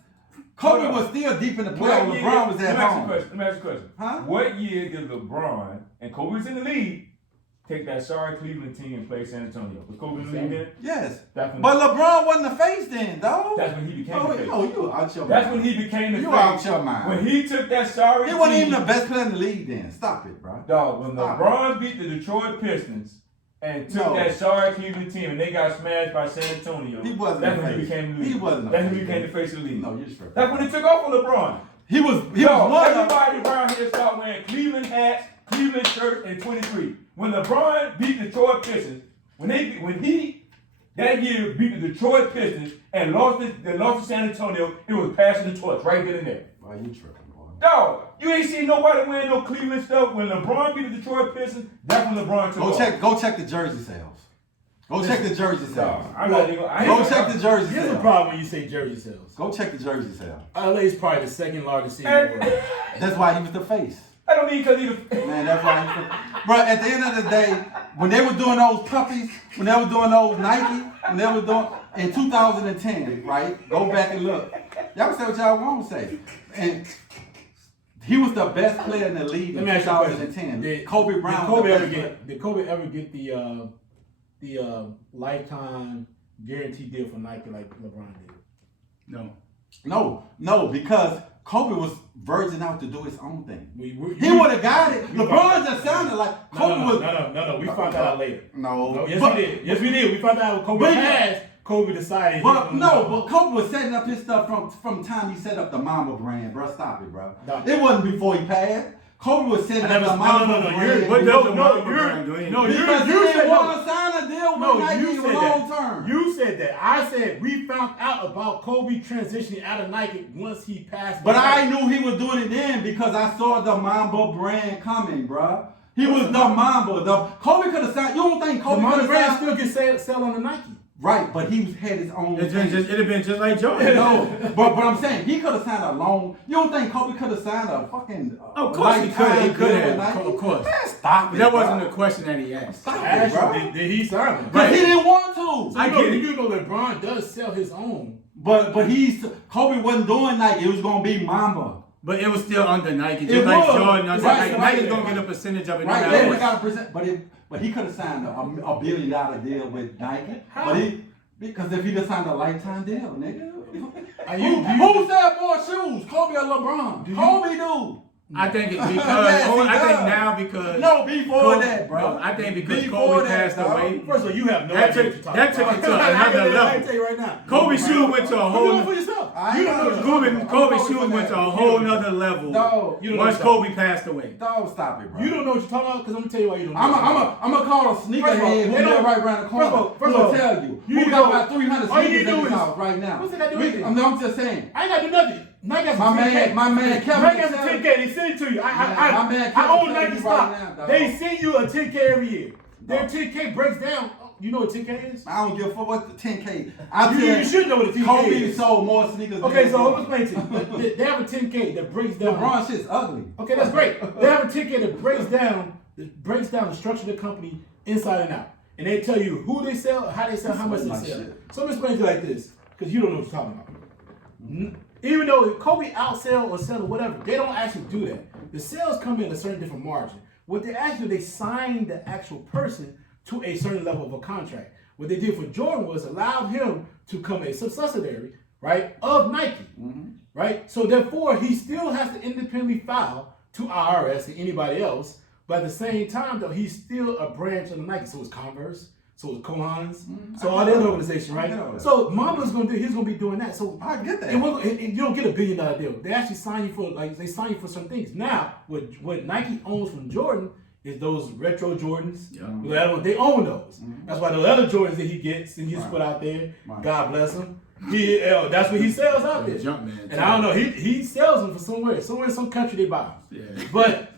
Kobe Hold on. was still deep in the what playoffs. year- LeBron was let at me ask you a home. question. Let me ask you a question. Huh? What year did LeBron and Kobe was in the league take that sorry Cleveland team and play San Antonio? Was Kobe in the league then? Yes. That's when, But LeBron wasn't the face then, dog. that's when he became Oh, the face. no, you out your That's mind. when he became the You face. out your mind. When he took that sorry He wasn't team, even the best player in the league then. Stop it, bro. Dog, when Stop LeBron beat the Detroit Pistons and took No. that sorry Cleveland team and they got smashed by San Antonio, He wasn't that's the when he face. became the league. He wasn't the That's when face. he became the face of the league. No, you're tripping. That's when he took off on LeBron. He was one of Everybody around here start wearing Cleveland hats, Cleveland shirts in 23. When LeBron beat the Detroit Pistons, when he that year beat the Detroit Pistons and lost to San Antonio, it was passing the torch right then and there. Why you tripping, boy? Dog, you ain't seen nobody wearing no Cleveland stuff. When LeBron beat the Detroit Pistons, that's when LeBron took off. Go check the jersey sales. Go check the jersey sales. Dog, I'm not even. I ain't Go even- check the jersey Here's the sales. problem when you say jersey sales. Go check the jersey sales. LA is probably the second largest city in the world. That's why he was the face. I don't mean because he the. Man, that's why he was the Bro, at the end of the day, when they were doing those puppies, when they were doing those Nike, when they were doing in 2010, right? Go back and look. Y'all can say what y'all want to say. And he was the best player in the league Let in me ask you a question. 2010. Did Kobe Brown. Did was Kobe the ever best player. get? Did Kobe ever get the lifetime guarantee deal for Nike like LeBron did? No, because Kobe was verging out to do his own thing. He We would have got it. LeBron just sounded like Kobe was. No. We found that out later. No, Yes, but, we did. Yes, we did. We found out when Kobe But- passed. Kobe decided. But Kobe was setting up his stuff from the time he set up the Mamba brand, bro. Stop it, bro. No. It wasn't before he passed. Kobe was setting I up never- the Mamba no, brand. What does the No, Mamba you're- brand do anyway? no, Because he you didn't said want to sign a deal with No, Nike you said long that. term. You said that. I said we found out about Kobe transitioning out of Nike once he passed. But by I knew he was doing it then because I saw the Mamba brand coming, bro. He was the Mamba. Kobe could have signed. You don't think the Kobe Mamba could brand have signed? still can sell on the Nike. Right, but he had his own. It'd thing. have been just like Jordan. No, but I'm saying he could have signed a long. You don't think Kobe could have signed a fucking? Of course he could. He lifetime could deal have. with Nike? Of course. Man, stop But it. that bro. wasn't the question that he asked. Stop it, Actually, bro. did he sign them? Because he didn't want to. I get it. You know LeBron does sell his own. But Kobe wasn't doing Nike. It was gonna be Mamba. But it was still under Nike, It just like was. Jordan. Under Right, Nike. right. Nike's gonna get a percentage of it. no Right, matter they what. got to present. But he could have signed a $1 billion deal with Nike. How? Because if he just signed a lifetime deal, nigga. Are you- Who sell more shoes, Kobe or LeBron? Kobe do. I think it's because Yes, he I think does. now because No, before Kobe- that, bro. no, I think because Before Kobe that, passed dog. away. First of all, you have no That idea took- what you're talking that took about. it to another I level. can tell you right now. Kobe's shoes went to a You whole. know it for yourself. I You don't know what you're talking Kobe, about. Kobe's I'm shoes going went for to a that. whole nother level Dog, you don't know once what you're Kobe passed away. Dog, stop it, bro. You don't know what you're talking about because I'm gonna tell you why you don't know. I'm gonna call a sneakerhead they when they're don't- right around the corner. first of Who all, will tell you? you Who need got to- about 300 all you sneakers need to in do his is- house right now? what's that got to do with it? I'm just saying. I ain't got to do nothing. Nike got some My 10K. man- my man Kevin Nike got is some telling- 10K. They send it to you. My man I Kevin own telling Nike you stock. right now, dog. They send you a 10K every year. Their Dog. 10K breaks down. You know what 10K is? I don't give a fuck what the 10K. I You tell should know what a 10K Kobe is. sold more sneakers. Okay, than so LeBron. I'm explaining to you. They have a 10K that breaks down. LeBron shit's ugly. Okay, that's great. They have a 10K that breaks down the structure of the company inside and out. And they tell you who they sell, how they sell, how much they Like sell. shit. So I'm explaining to you like this, because you don't know what you're talking about. Even though Kobe outsell or sell or whatever, they don't actually do that. The sales come in a certain different margin. What they actually they sign the actual person to a certain level of a contract. What they did for Jordan was allowed him to become a subsidiary, right, of Nike, right? So therefore, he still has to independently file to IRS and anybody else, but at the same time, though, he's still a branch of Nike. So it's Converse, so it's Kohans, so all the other organizations, right? So Mama's he's gonna be doing that. So I get that. you don't get $1 billion deal. They actually sign you for they sign you for some things. Now, what Nike owns from Jordan is those retro Jordans. Yeah. They own those. That's why the other Jordans that he gets and he's put out there, God bless him. That's what he sells out there. Jumpman. And I don't know, he sells them for somewhere in some country they buy them. Yeah. But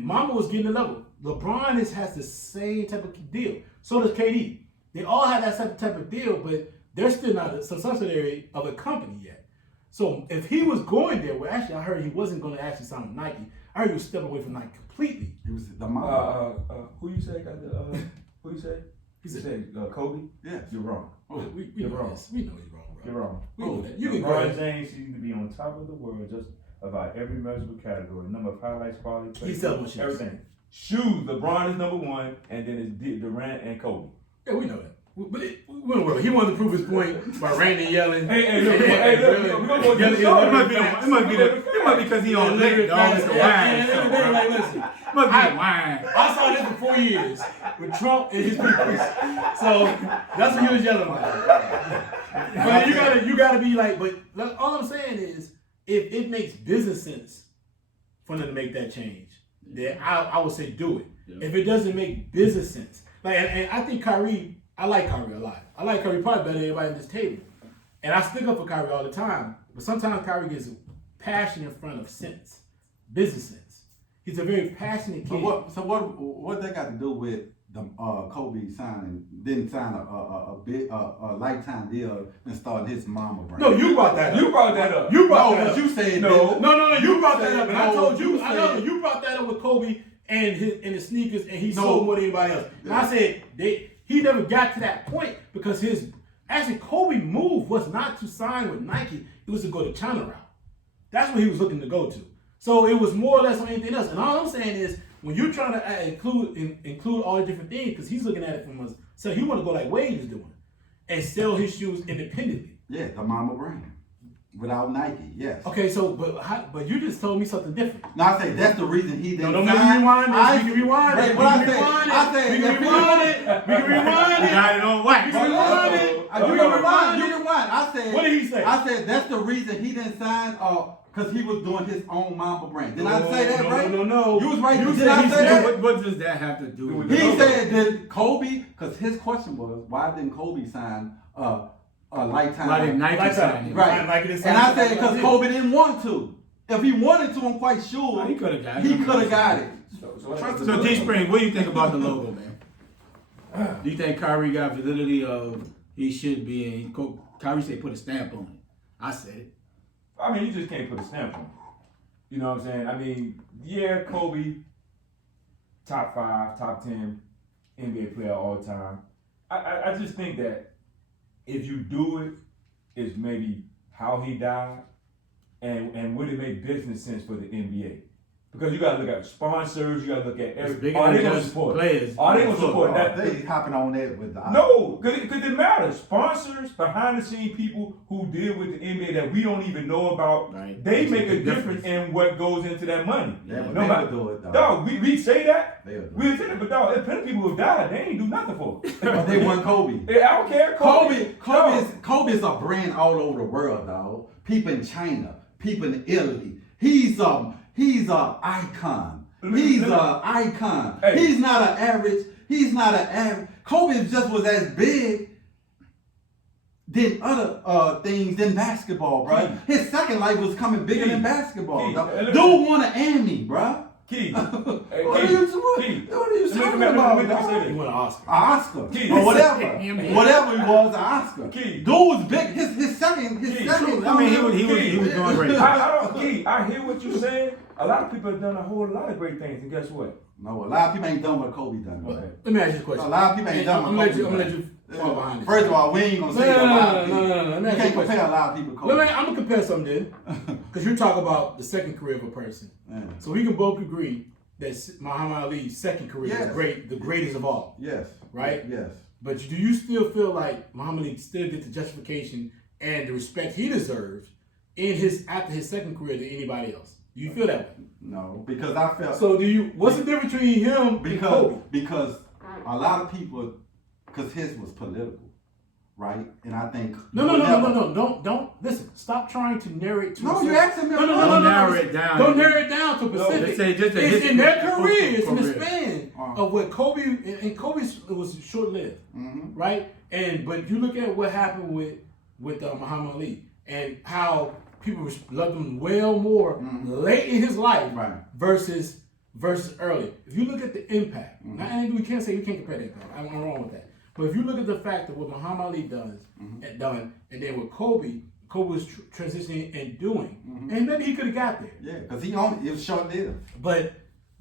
Mama was getting the level. LeBron has the same type of deal. So does KD. They all have that same type of deal, but they're still not a subsidiary of a company yet. So if he was going there, well, actually, I heard he wasn't going to actually sign with Nike. I heard he was stepping away from Nike completely. It was the mom. Who you say got the? Who you say? He You said, said Kobe? Yes. You're wrong. we You're know wrong. this. We know he's wrong, bro. You're wrong. We know that. You can go LeBron ahead. James seems to be on top of the world just about every measurable category. Number of highlights, quality, play, He's selling shoes. everything. Shoes. LeBron is number one, and then it's Durant and Kobe. Yeah, we know that. But he wanted to prove his point by ranting, yelling. Hey, look, we're gonna go Yelling, to yelling, It might be because he on lick, dog. It's the wine. They're like, listen, Must be the wine. I saw this for 4 years with Trump and his people. So that's what he was yelling about. But you gotta be like, but all I'm saying is, if it makes business sense for them to make that change, then I would say do it. Yeah. If it doesn't make business sense, like, and I think Kyrie, I like Kyrie a lot. I like Kyrie probably better than everybody at this table. And I stick up for Kyrie all the time. But sometimes Kyrie gets passion in front of sense, business sense. He's a very passionate kid. So what that got to do with the Kobe didn't sign a lifetime deal and start his mama brand? No, you brought that up. You brought that up. You brought No, that but up. you said No. that. No, you brought that said- up. And I no, told you, you I know said- you brought that up with Kobe and his sneakers, and he No. sold more than anybody else. And I said he never got to that point because Kobe move was not to sign with Nike. It was to go to China route. That's what he was looking to go to. So it was more or less on anything else. And all I'm saying is, when you're trying to include all the different things, because he's looking at it from us, so he want to go like Wade is doing, and sell his shoes independently. Yeah, the mama brand. Without Nike, yes. Okay, so but you just told me something different. No, I say that's the reason he didn't No, sign. we can rewind this. We can rewind Wait, it. what We can rewind it. I said, We can rewind it. We can rewind You it. got it on wax. We can rewind it. You can rewind. I said. What did he say? I said that's the reason he didn't sign. Because he was doing his own mama brand. Did I say that right? No. You was right. You Did said I he say said- that? What does that have to do with He the said that Kobe, because his question was, why didn't Kobe sign a lifetime? Why didn't Nike sign him? Right. Nike didn't And sign I him. said because Kobe didn't want to. If he wanted to, I'm quite sure Well, he could have got it. He could have got it. So D Spring, what do you think about the logo, man? Do you think Kyrie got validity of he should be in? Kyrie said put a stamp on it. I said it. I mean, you just can't put a stamp on it. You know what I'm saying? I mean, yeah, Kobe, top 5, top 10 NBA player all the time. I just think that if you do it, it's maybe how he died, and would it make business sense for the NBA? Because you gotta look at sponsors, you gotta look at everything. bigger Are than they gonna just support? players. Are they gonna support that? They hopping on that with the No, because it matters. Sponsors, behind the scene people who deal with the NBA that we don't even know about, Right. they That's make a a big difference in what goes into that money. Yeah, but No they matter- would do it, dog. Dog, we say that. They would do We say that, but dog, there's plenty of people who died. They ain't do nothing for it. But they won Kobe. I don't care. Kobe's a brand all over the world, dog. People in China, people in Italy. He's a icon. He's a icon. Hey. He's not an average. Kobe just was as big than other things than basketball, bro. His second life was coming bigger than basketball. Dog. Dude won an Emmy, bro. Key. What are you talking about? Let me dog? say He this. won an Oscar. Oscar Key. or whatever he was, an Oscar. Key. Dude was big. His second. I mean, he was doing great. I hear what you're saying. A lot of people have done a whole lot of great things, and guess what? No, a lot of people ain't done what Kobe done. Well, Okay. let me ask you a question. A lot of people ain't done I'm what gonna Kobe let you done. fall behind this. First of all, we ain't gonna say No, a no, lot no, of no, people. no, no, no. You Let me ask you can't a question. compare a lot of people to Kobe. I'm gonna compare something then, because you talk about the second career of a person. Yeah. So we can both agree that Muhammad Ali's second career Yes. is great, the greatest of all. Yes. Right? Yes. But do you still feel like Muhammad Ali still get the justification and the respect he deserves after his second career than anybody else? Do you feel that way? No, because I felt So what's the difference between him and Kobe? because a lot of people, because his was political, right? And I think No. Don't listen. Stop trying to narrow it to. No, a you certain- asking me. Don't narrow it down. Don't narrow it down to Pacific. Let's say just a It's history in their of career. It's in the career. span of what Kobe and Kobe's was short lived, right? But you look at what happened with Muhammad Ali and how people loved him well more late in his life Right. versus early. If you look at the impact, and we can't compare that. I'm wrong with that. But if you look at the fact of what Muhammad Ali done, and then what Kobe was transitioning and doing, and maybe he could have got there. Yeah, because it was short lived. But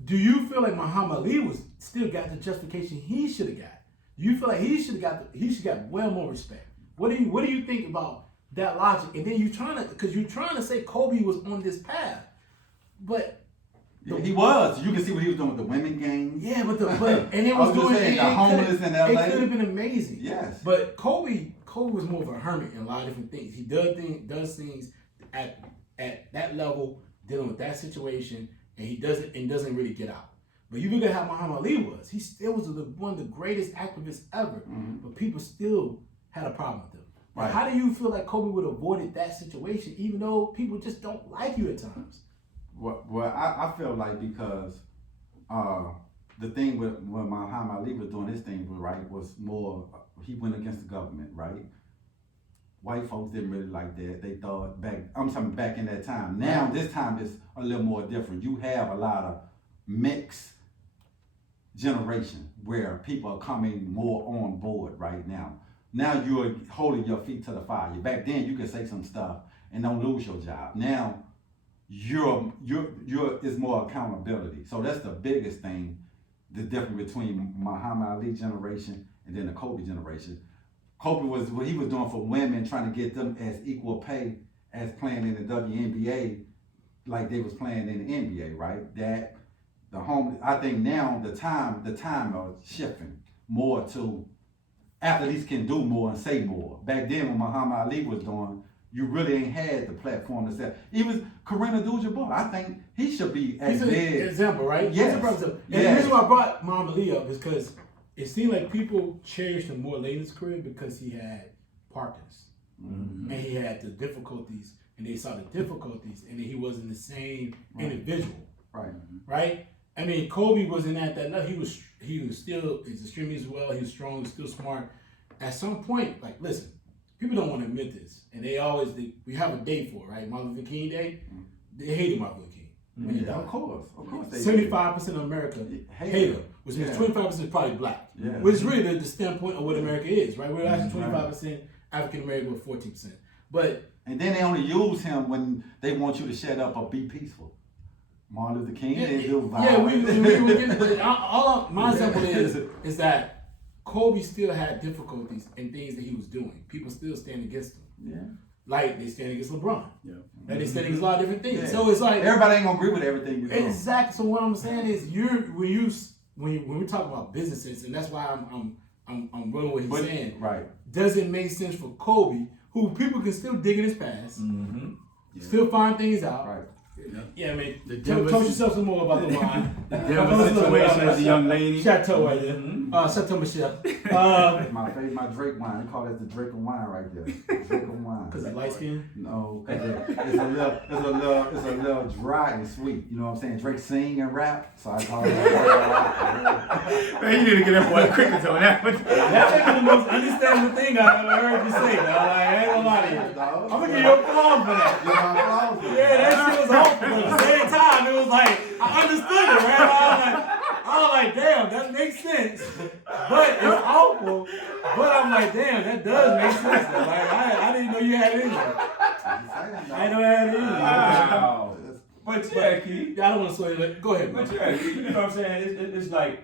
do you feel like Muhammad Ali still got the justification he should have got? You feel like he should have got well more respect. What do you think about that logic? And then you're trying to say Kobe was on this path, but Yeah, he was. You can see what he was doing with the women games. yeah, but and it I was was just doing saying, it, the it homeless in LA. It could have been amazing. Yes. But Kobe was more of a hermit in a lot of different things. He does things at that level, dealing with that situation, and he doesn't really get out. But you look at how Muhammad Ali was. He still was one of the greatest activists ever, but people still had a problem with him. Right. How do you feel like Kobe would have avoided that situation, even though people just don't like you at times? Well, I feel like because the thing with when Muhammad Ali was doing his thing, right, was more, he went against the government, right? White folks didn't really like that. They thought back in that time. Now, this time is a little more different. You have a lot of mixed generation where people are coming more on board right now. Now you're holding your feet to the fire. Back then you could say some stuff and don't lose your job. Now you're is more accountability. So that's the biggest thing, the difference between Muhammad Ali generation and then the Kobe generation. Kobe was what he was doing for women, trying to get them as equal pay as playing in the WNBA, like they was playing in the NBA, right? That I think now the time is shifting more to athletes can do more and say more. Back then when Muhammad Ali was doing, you really ain't had the platform to say. Even Kareem Abdul-Jabbar, I think he should be as He's big. an example, right? Yes. He's a example. And Yes. the reason why I brought Muhammad Ali up is because it seemed like people cherished him more late in his career because he had Parkinson's. And he had the difficulties, and they saw the difficulties, and then he wasn't the same individual. Right. Right? I mean, Kobe wasn't at that level. He was still as extremely as well. He was strong, still smart. At some point, like, listen, people don't want to admit this, and we have a date for it, right? Martin Luther King Day. They hated Martin Luther King. When he died. Of course. 75% of America hate him, which means 25% is probably black, which is really the standpoint of what America is, right? We're actually 25% African American with 14%. And then they only use him when they want you to shut up or be peaceful. Martin Luther King didn't do violence. My example is that Kobe still had difficulties in things that he was doing. People still stand against him. Yeah. like they stand against LeBron. Yeah. Like they stand against a lot of different things. Yeah. So it's like Everybody ain't gonna agree with everything you say. exactly. So what I'm saying is, when we talk about business sense, and that's why I'm running what he's saying. Right. Does it make sense for Kobe, who people can still dig in his past, still find things out? Right. Yeah, I mean, The tell Denver- yourself some more about the wine. The Denver situation with the young lady. Chateau right there. Chateau Michelle. My Drake wine. They call it the Drake of wine right there. Drake of wine. Because it's light skin? No, because it's a little dry and sweet. You know what I'm saying? Drake sing and rap, so I call it. Man, you need to get that boy crickets on that one. That's like the most understandable thing I ever heard you say, dog. Like, I ain't gonna lie to you. I'm gonna give you applause for that. You know, I'm close. Yeah, that shit was awful, but at the same time, it was like, I understood it, right? I was like, damn, that makes sense. But it's awful. But I'm like, damn, that does make sense. Though. Like, I didn't know you had it in you. I didn't know you had it in you. Wow. But yeah, Keith. I don't want to sway it. Go ahead, man. But yeah, you know what I'm saying? It's like,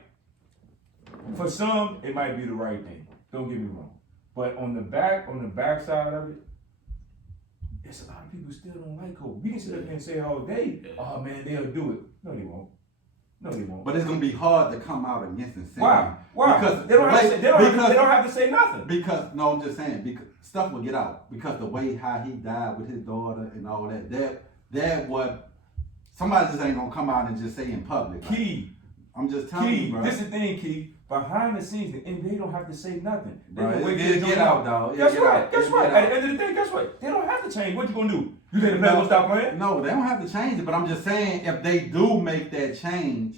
for some, it might be the right thing. Don't get me wrong. But on the back side of it, there's a lot of people who still don't like Kobe. We can sit up here and say all day, oh man, they'll do it. No, they won't. No, they won't. But it's gonna be hard to come out against and say. Why? Why? Because they don't have to say nothing. Because no, I'm just saying because stuff will get out because the way how he died with his daughter and all that what somebody just ain't gonna come out and just say in public. Key. I'm just telling you, bro. This is the thing, Key. Behind the scenes, the NBA don't have to say nothing. They can wait till It'll get out, dog. Guess what? Guess what? At the end of the day, guess what? They don't have to change. What you gonna do? You think the players gonna stop playing? No, they don't have to change it. But I'm just saying, if they do make that change,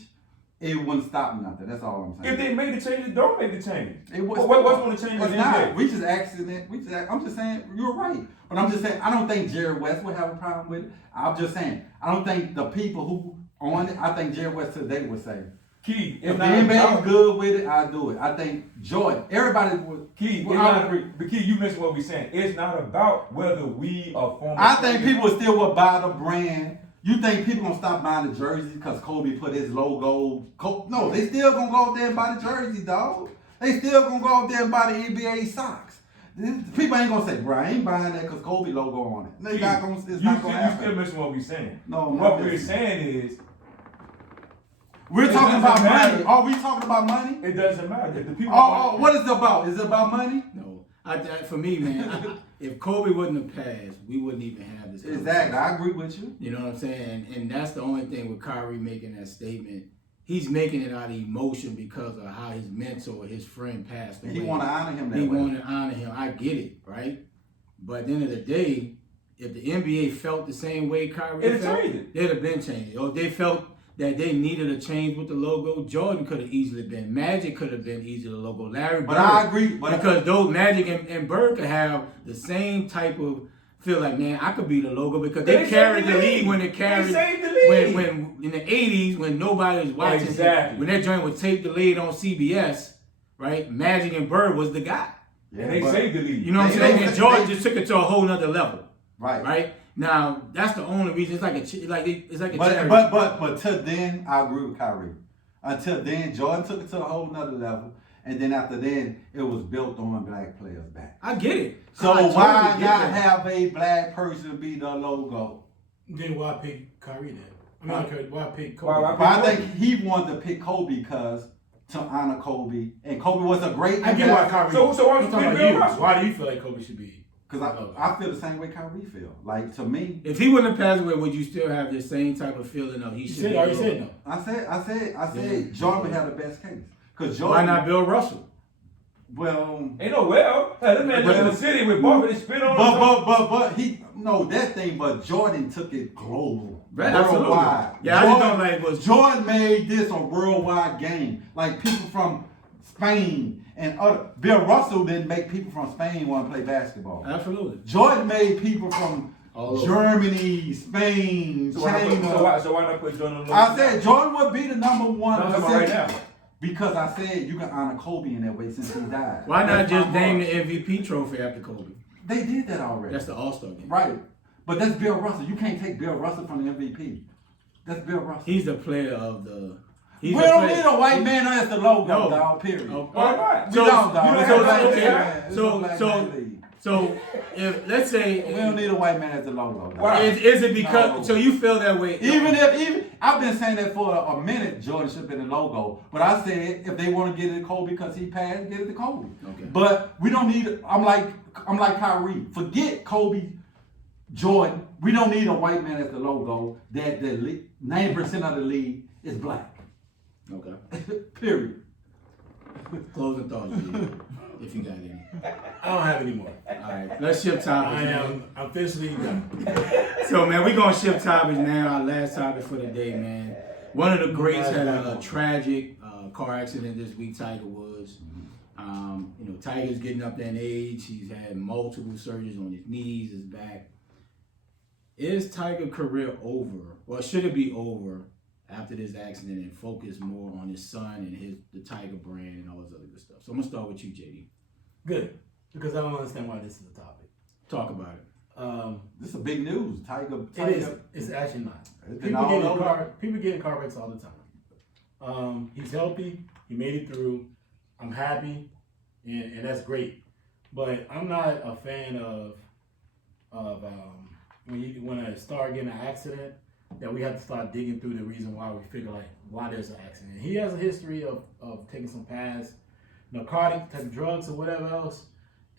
it wouldn't stop nothing. That's all I'm saying. If they make the change, don't make the change. What's going to change? It's not. We just asking it. I'm just saying you're right. But I'm just saying I don't think Jerry West would have a problem with it. I'm just saying I don't think the people who on it. I think Jerry West today would say. Key, If the NBA is good with it, I do it. I think Jordan, everybody would. Key, but Key, you mentioned what we're saying. It's not about whether we are former. I think people still will buy the brand. You think people gonna stop buying the jerseys because Kobe put his logo? No, they still gonna go out there and buy the jerseys, dog. They still gonna go out there and buy the NBA socks. People ain't gonna say, bro, I ain't buying that because Kobe logo on it. It's not gonna happen. You still mention what we're saying. No, what we're saying is. We're talking about money. Are we talking about money? It doesn't matter. The people. What is it about? Is it about money? No. For me, man, if Kobe wouldn't have passed, we wouldn't even have this conversation. Exactly. I agree with you. You know what I'm saying? And that's the only thing with Kyrie making that statement. He's making it out of emotion because of how his mentor, his friend passed away. He want to honor him that way. He want to honor him. I get it, right? But at the end of the day, if the NBA felt the same way Kyrie felt, they'd have been changed. Or if they felt that they needed a change with the logo, Jordan could have easily been. Magic could have been easily the logo. Larry Bird. But I agree. Because those Magic and Bird could have the same type of feel like, man, I could be the logo because they carried the league when they carried when in the 80s when nobody was watching. Exactly. When that joint would tape the lead on CBS, right? Magic and Bird was the guy. Yeah, and they saved the league. You know what I'm saying? And Jordan just took it to a whole nother level. Right. Now that's the only reason. It's like a charity. But till then, I agree with Kyrie. Until then, Jordan took it to a whole nother level, and then after then, it was built on black players back. I get it. So why not have a black person be the logo? Then why pick Kyrie then? I mean, why pick Kobe? I think he wanted to pick Kobe because to honor Kobe, and Kobe was a great. I get why Kyrie. So I'm talking about you. Why do you feel like Kobe should be? Because I feel the same way Kyrie feel. Like, to me. If he wouldn't have passed away, would you still have the same type of feeling of he should be? You said no. I said Jordan would have the best case. Because Jordan. Why not Bill Russell? Well. Ain't no well. That man live in the city with Buffett and spit on But Jordan took it global. Right, worldwide. Yeah, Jordan, I just don't like was Jordan made this a worldwide game. Like people from Spain and other. Bill Russell didn't make people from Spain want to play basketball. Absolutely. Jordan made people from Germany, Spain, China. So why not put Jordan on the I said Jordan would be the number one. Right now. Because I said you can honor Kobe in that way since he died. Why not just name the MVP trophy after Kobe? They did that already. That's the All-Star game. Right. But that's Bill Russell. You can't take Bill Russell from the MVP. That's Bill Russell. He's the player of the... We don't need a white man as the logo, dog, period. Oh, why not? So So if let's say We don't need a white man as the logo. though. Why? is it because No. so you feel that way? Even I've been saying that for a minute, Jordan should have been the logo. But I said if they want to get it to Kobe because he passed, get it to Kobe. Okay. But we don't need. I'm like Kyrie. Forget Kobe, Jordan. We don't need a white man as the logo. That the 90% of the league is black. Okay. Period. Closing thoughts, G, if you got any. I don't have any more. All right, let's shift topics. I man. am officially done. So, man, we're going to shift topics now. Our last topic for the day, man. One of the greats had a tragic car accident this week, Tiger Woods. Tiger's getting up there in age. He's had multiple surgeries on his knees, his back. Is Tiger's career over, or should it be over after this accident and focus more on his son and the Tiger brand and all this other good stuff? So I'm going to start with you, JD. Good, because I don't understand why this is a topic. Talk about it. This is a big news. Tiger. It is. It's actually not. It's been all over. People get in car wrecks all the time. He's healthy. He made it through. I'm happy, and that's great. But I'm not a fan of when I start getting an accident that we have to start digging through the reason why we figure like why there's an accident. He has a history of taking some past narcotic type of drugs or whatever else,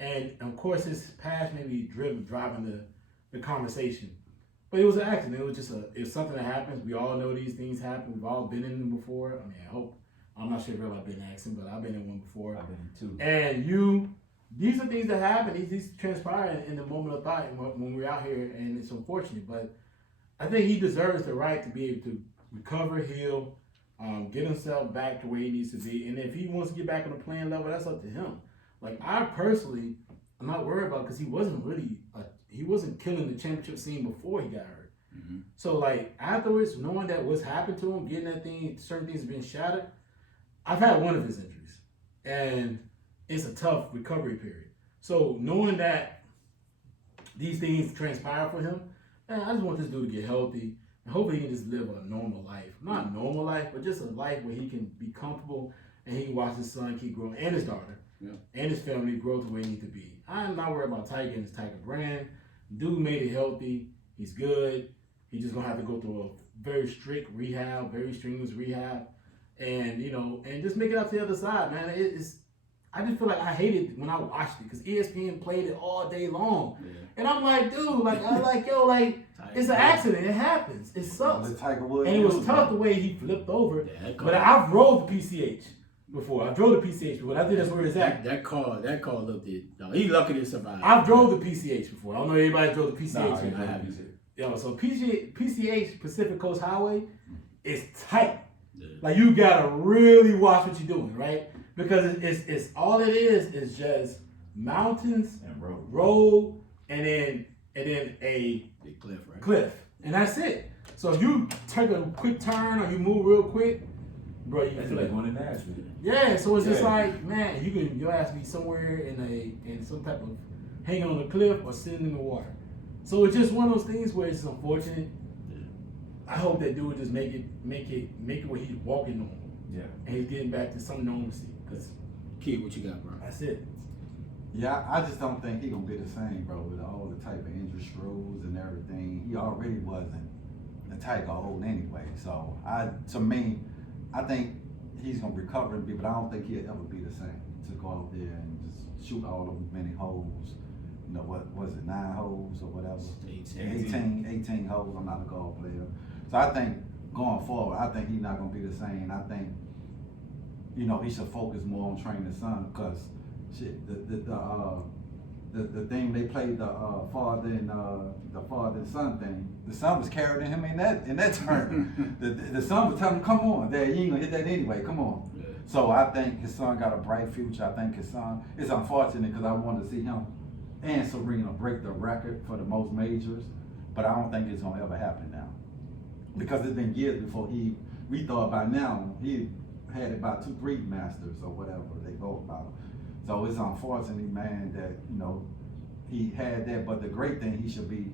and of course his past may be driving the conversation. But it was an accident. It was just it's something that happens. We all know these things happen. We've all been in them before. I mean, I'm not sure if I've been in an accident, but I've been in one before. I've been in two. And these are things that happen. These transpire in the moment of thought when we're out here, and it's unfortunate. But I think he deserves the right to be able to recover, heal, get himself back to where he needs to be. And if he wants to get back on the playing level, that's up to him. Like I personally, I'm not worried about because he wasn't killing the championship scene before he got hurt. Mm-hmm. So like afterwards, knowing that what's happened to him, getting that thing, certain things being shattered. I've had one of his injuries, and it's a tough recovery period. So knowing that these things transpire for him, man, I just want this dude to get healthy and hopefully he can just live a normal life. Not a normal life, but just a life where he can be comfortable and he can watch his son keep growing and his daughter and his family grow to where he needs to be. I'm not worried about Tiger and his Tiger brand. Dude made it healthy. He's good. He's just gonna have to go through a very strict rehab, very strenuous rehab, and and just make it out to the other side, man. I just feel like I hated when I watched it because ESPN played it all day long, and I'm like, dude, it's an accident. It happens. It sucks. And it was tough the way he flipped over. But I've rolled the PCH before. I drove the PCH before. I think that's where it's at. That car looked it. No, he lucky to survive. I've drove the PCH before. I don't know if anybody drove the PCH. I haven't. So PCH Pacific Coast Highway is tight. Yeah. Like you gotta really watch what you're doing, right? Because it's all it is just mountains and road, and then a big cliff, right? Cliff, and that's it. So if you take a quick turn or you move real quick, bro, you feel like going to Nashville. Yeah, so it's just like, man, your ass be somewhere in some type of hanging on a cliff or sitting in the water. So it's just one of those things where it's unfortunate. I hope that dude just make it where he's walking normal. Yeah. And he's getting back to some normalcy. Cause kid, what you got, bro? That's it. Yeah, I just don't think he gonna be the same, bro. With all the type of injury screws and everything, he already wasn't the Tiger old anyway. So I think he's gonna recover and be, but I don't think he'll ever be the same. To go out there and just shoot all those many holes. What was it, 9 holes or whatever? 18 holes. I'm not a golf player. So I think going forward, I think he's not going to be the same. I think, he should focus more on training his son because shit, the thing they played the father and son thing, the son was carrying him in that turn. the son was telling him, come on, Dad, you ain't going to hit that anyway, come on. Yeah. So I think his son got a bright future. I think his son, it's unfortunate because I wanted to see him and Serena break the record for the most majors, but I don't think it's gonna ever happen now. Because it's been years before we thought by now, he had about 2-3 masters or whatever they go about. So it's unfortunate, man, that, he had that, but the great thing, he should be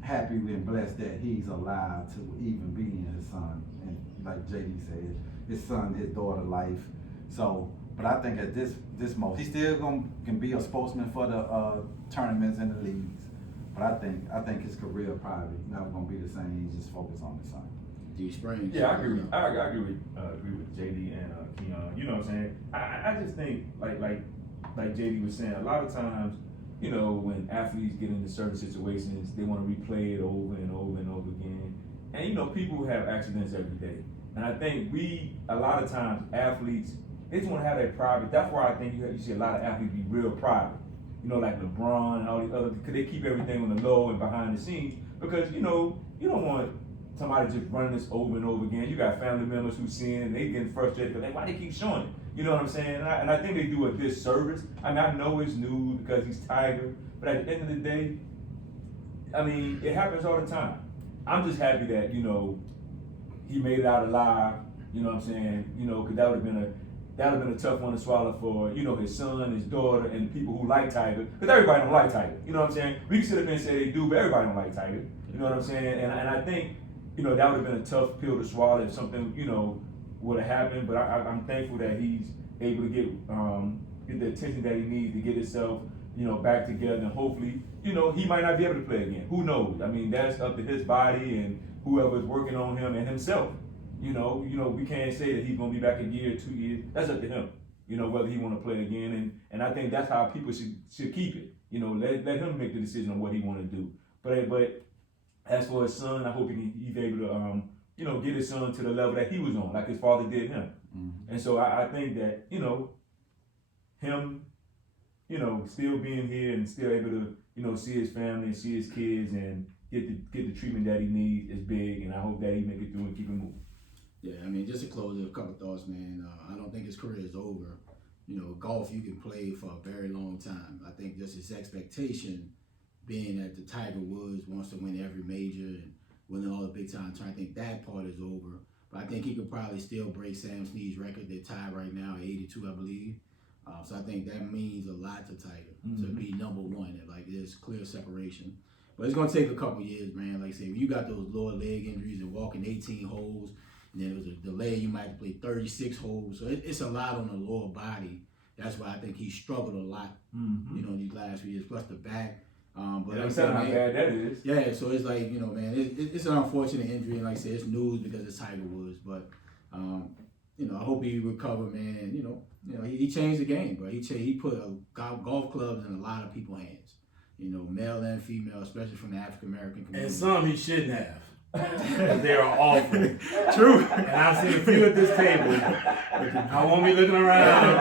happy and blessed that he's alive to even be in his son. And like JD said, his son, his daughter life. So But I think at this moment, he still can be a spokesman for the tournaments and the leagues. But I think his career probably never gonna be the same. He's just focused on the sun. D Springs. Yeah, I agree with JD and Keon. You know what I'm saying? I just think like JD was saying, a lot of times, you know, when athletes get into certain situations, they want to replay it over and over and over again. And you know, people have accidents every day. And I think a lot of times athletes, they just want to have that private. That's why I think you see a lot of athletes be real private. You know, like LeBron and all these other, because they keep everything on the low and behind the scenes. Because you know, you don't want somebody just running this over and over again. You got family members who see it and they getting frustrated because why they keep showing it. You know what I'm saying? And I think they do a disservice. I mean, I know it's news because he's Tiger, but at the end of the day, I mean, it happens all the time. I'm just happy that, you know, he made it out alive. You know what I'm saying? You know, because that would have been a tough one to swallow for, you know, his son, his daughter, and people who like Tiger. Because everybody don't like Tiger. You know what I'm saying? We can sit up and say they do, but everybody don't like Tiger. You know what I'm saying? And I think, you know, that would have been a tough pill to swallow if something, you know, would have happened. But I'm thankful that he's able to get the attention that he needs to get himself, you know, back together. And hopefully, you know, he might not be able to play again. Who knows? I mean, that's up to his body and whoever's working on him and himself. You know, we can't say that he's going to be back a year, 2 years. That's up to him, you know, whether he want to play again. And I think that's how people should keep it. You know, let him make the decision on what he want to do. But as for his son, I hope he's able to, you know, get his son to the level that he was on, like his father did him. Mm-hmm. And so I think that, you know, him, you know, still being here and still able to, you know, see his family and see his kids and get the treatment that he needs is big. And I hope that he make it through and keep it moving. Yeah, I mean, just to close with a couple of thoughts, man. I don't think his career is over. You know, golf you can play for a very long time. I think just his expectation, being that the Tiger Woods wants to win every major and winning all the big time tournaments, I think that part is over. But I think he could probably still break Sam Snead's record. They're tied right now at 82, I believe. So I think that means a lot to Tiger to be number one. Like there's clear separation. But it's gonna take a couple years, man. Like I say, when you got those lower leg injuries and walking 18 holes. And then there was a delay, you might have to play 36 holes. So it's a lot on the lower body. That's why I think he struggled a lot, you know, in these last few years, plus the back. But yeah, like how bad that is. Yeah, so it's like, you know, man, it's an unfortunate injury. And like I said, it's news because it's Tiger Woods. But, you know, I hope he recover, man. You know, he changed the game, bro. He put golf clubs in a lot of people's hands. You know, male and female, especially from the African American community. And some he shouldn't have. They are awful. True. And I've seen a few at this table. I won't be looking around.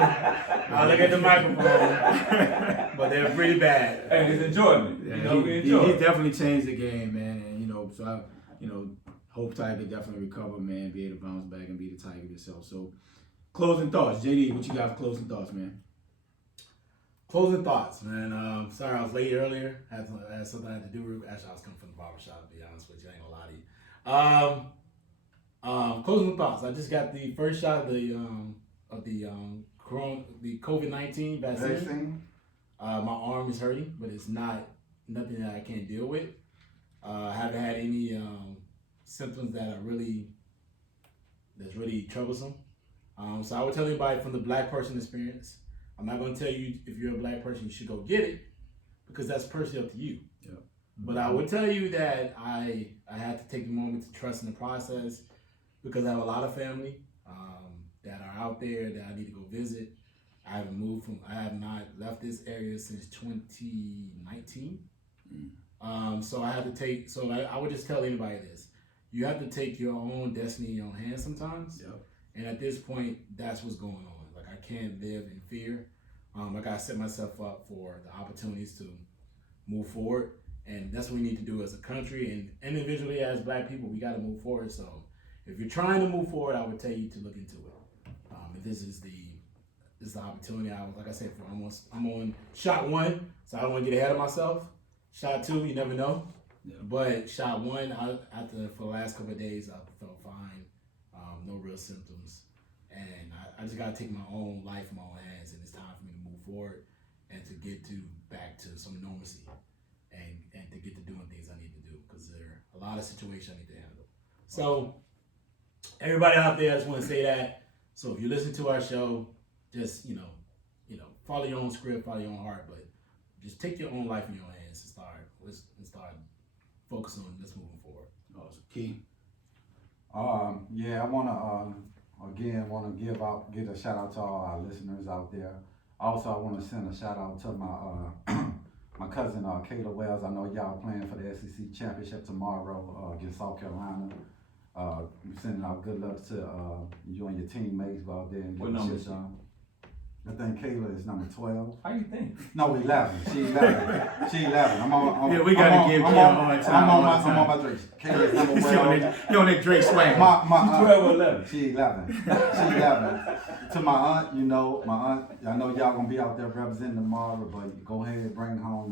I'll look at the microphone. But they're pretty bad. And it's enjoyment. Yeah, you know, he definitely changed the game, man. And, you know, so I, you know, hope Tiger definitely recover, man, be able to bounce back and be the Tiger himself. So, closing thoughts. JD, what you got for closing thoughts, man? Closing thoughts, man. Sorry I was late earlier. Had something I had to do. Actually, I was coming from the barbershop, to be honest with you. I ain't gonna lie to you. Closing thoughts. I just got the first shot of the COVID-19 vaccine. My arm is hurting, but it's nothing that I can't deal with. I haven't had any symptoms that's really troublesome. So I would tell anybody from the black person experience, I'm not going to tell you if you're a black person you should go get it, because that's personally up to you. Yeah. But I would tell you that I had to take the moment to trust in the process, because I have a lot of family that are out there that I need to go visit. I have not left this area since 2019. So I would just tell anybody this. You have to take your own destiny in your own hands sometimes. Yep. And at this point, that's what's going on. Like, I can't live in fear. I gotta set myself up for the opportunities to move forward. And that's what we need to do as a country, and individually as black people, we gotta move forward. So if you're trying to move forward, I would tell you to look into it. And this is the opportunity. Like I said, I'm on shot 1, so I don't want to get ahead of myself. Shot 2, you never know. Yeah. But shot 1, for the last couple of days, I felt fine. No real symptoms. And I just got to take my own life in my own hands, and it's time for me to move forward and to get back to some normalcy and to get to doing things I need to do, because there are a lot of situations I need to handle. So everybody out there, I just want to say that. So if you listen to our show, just follow your own script, follow your own heart, but just take your own life in your hands and start focusing on this moving forward. Awesome. Key. Yeah, I wanna give a shout out to all our listeners out there. Also, I want to send a shout out to my my cousin Kayla Wells. I know y'all playing for the SEC championship tomorrow against South Carolina. Sending out good luck to you and your teammates go out there and What get the number shit is she? done. I think Kayla is number 12. How you think? No, 11. She 11. She 11. Yeah, we gotta give Kim a hard time. I'm on my Drake. Kayla's number 12. You on that Drake swag. My She's 12 or 11. She 11. She 11. To my aunt, I know y'all gonna be out there representing tomorrow, but go ahead and bring home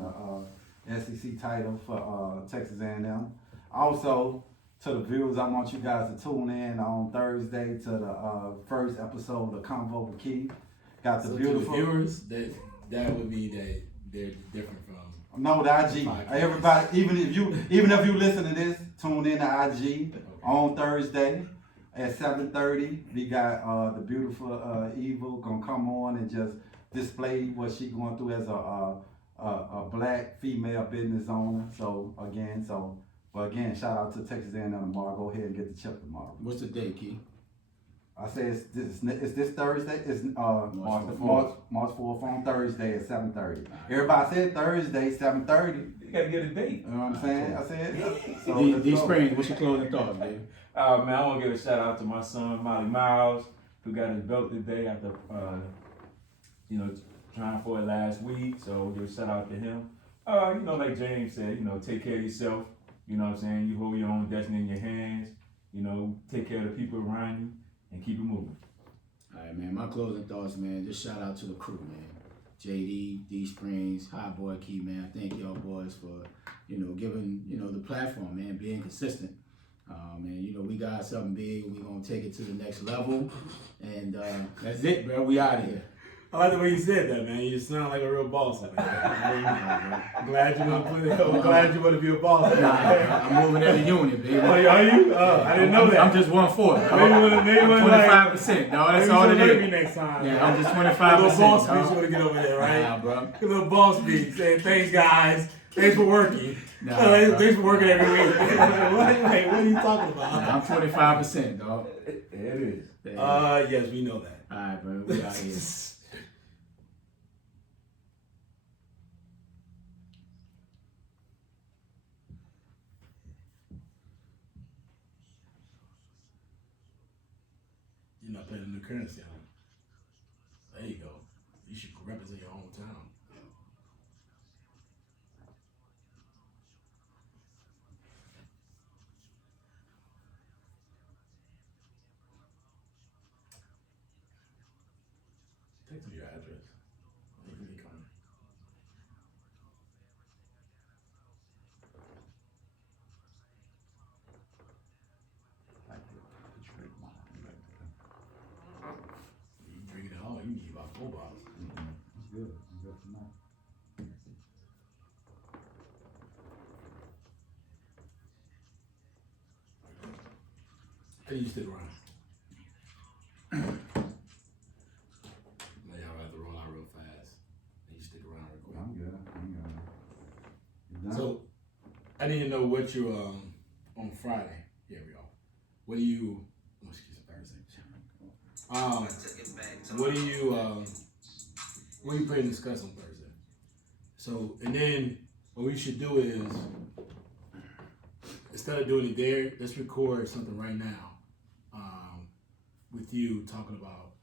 the SEC title for Texas A&M. Also, to the viewers, I want you guys to tune in on Thursday to the first episode of Convo with Key. Got the So beautiful to the viewers, that would be that they're different from. No, the IG. Everybody, even if you listen to this, tune in to IG on Thursday at 7:30. We got the beautiful Evil gonna come on and just display what she going through as a black female business owner. But again, shout out to Texas A&M tomorrow. Go ahead and get the chip tomorrow. What's the date, Key? I say it's this Thursday. It's March the March 4th on Thursday at 7:30. Everybody said Thursday 7:30. You gotta get a date. You know what I'm saying? I said so. D Springs, what's your closing thoughts, baby? Man, I want to give a shout out to my son Molly Miles, who got his belt today after trying for it last week. So give a shout out to him. Like James said, take care of yourself. You know what I'm saying? You hold your own destiny in your hands. Take care of the people around you and keep it moving. All right, man. My closing thoughts, man. Just shout out to the crew, man. JD, D Springs, Hot Boy Key, man. Thank y'all boys for, giving, the platform, man, being consistent. Man, we got something big and we're going to take it to the next level. And that's it, bro. We out of here. I like the way you said that, man. You sound like a real boss. Man. I'm glad you want to be a boss. Nah, I'm moving every unit, baby. Oh, are you? I didn't know that. I'm just 1/4. Maybe 25%, dog. That's all it is. Next time. Yeah, I'm just A 25%. little boss dog. speech you want to get over there, right? Nah, bro. A little boss speech saying, thanks, guys. Thanks for working. Nah, thanks for working every week. what are you talking about? Nah, I'm 25%, dog. It is. Yes, we know that. All right, bro. We out here. You're not playing the new currency on it. There you go. You should represent your hometown. Text me your address. You can come. You drink it all. You need about 4 bottles. It's good. It's good tonight. How do you stick around? Now y'all have to roll out real fast. And you stick around real quick. I'm good. You done? So, I didn't know what you on Friday. Here we go. What do you? Oh, excuse me, Thursday. What do you plan to discuss on Thursday? So, and then what we should do is instead of doing it there, let's record something right now with you talking about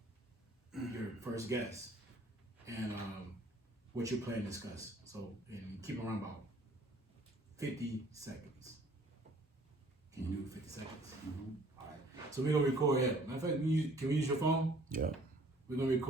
your first guest and what you're planning to discuss. So, and keep around about 50 seconds. Can you do 50 seconds? Mm-hmm. All right. So we're gonna record that. Matter of fact, can we use your phone? Yeah. We're gonna record.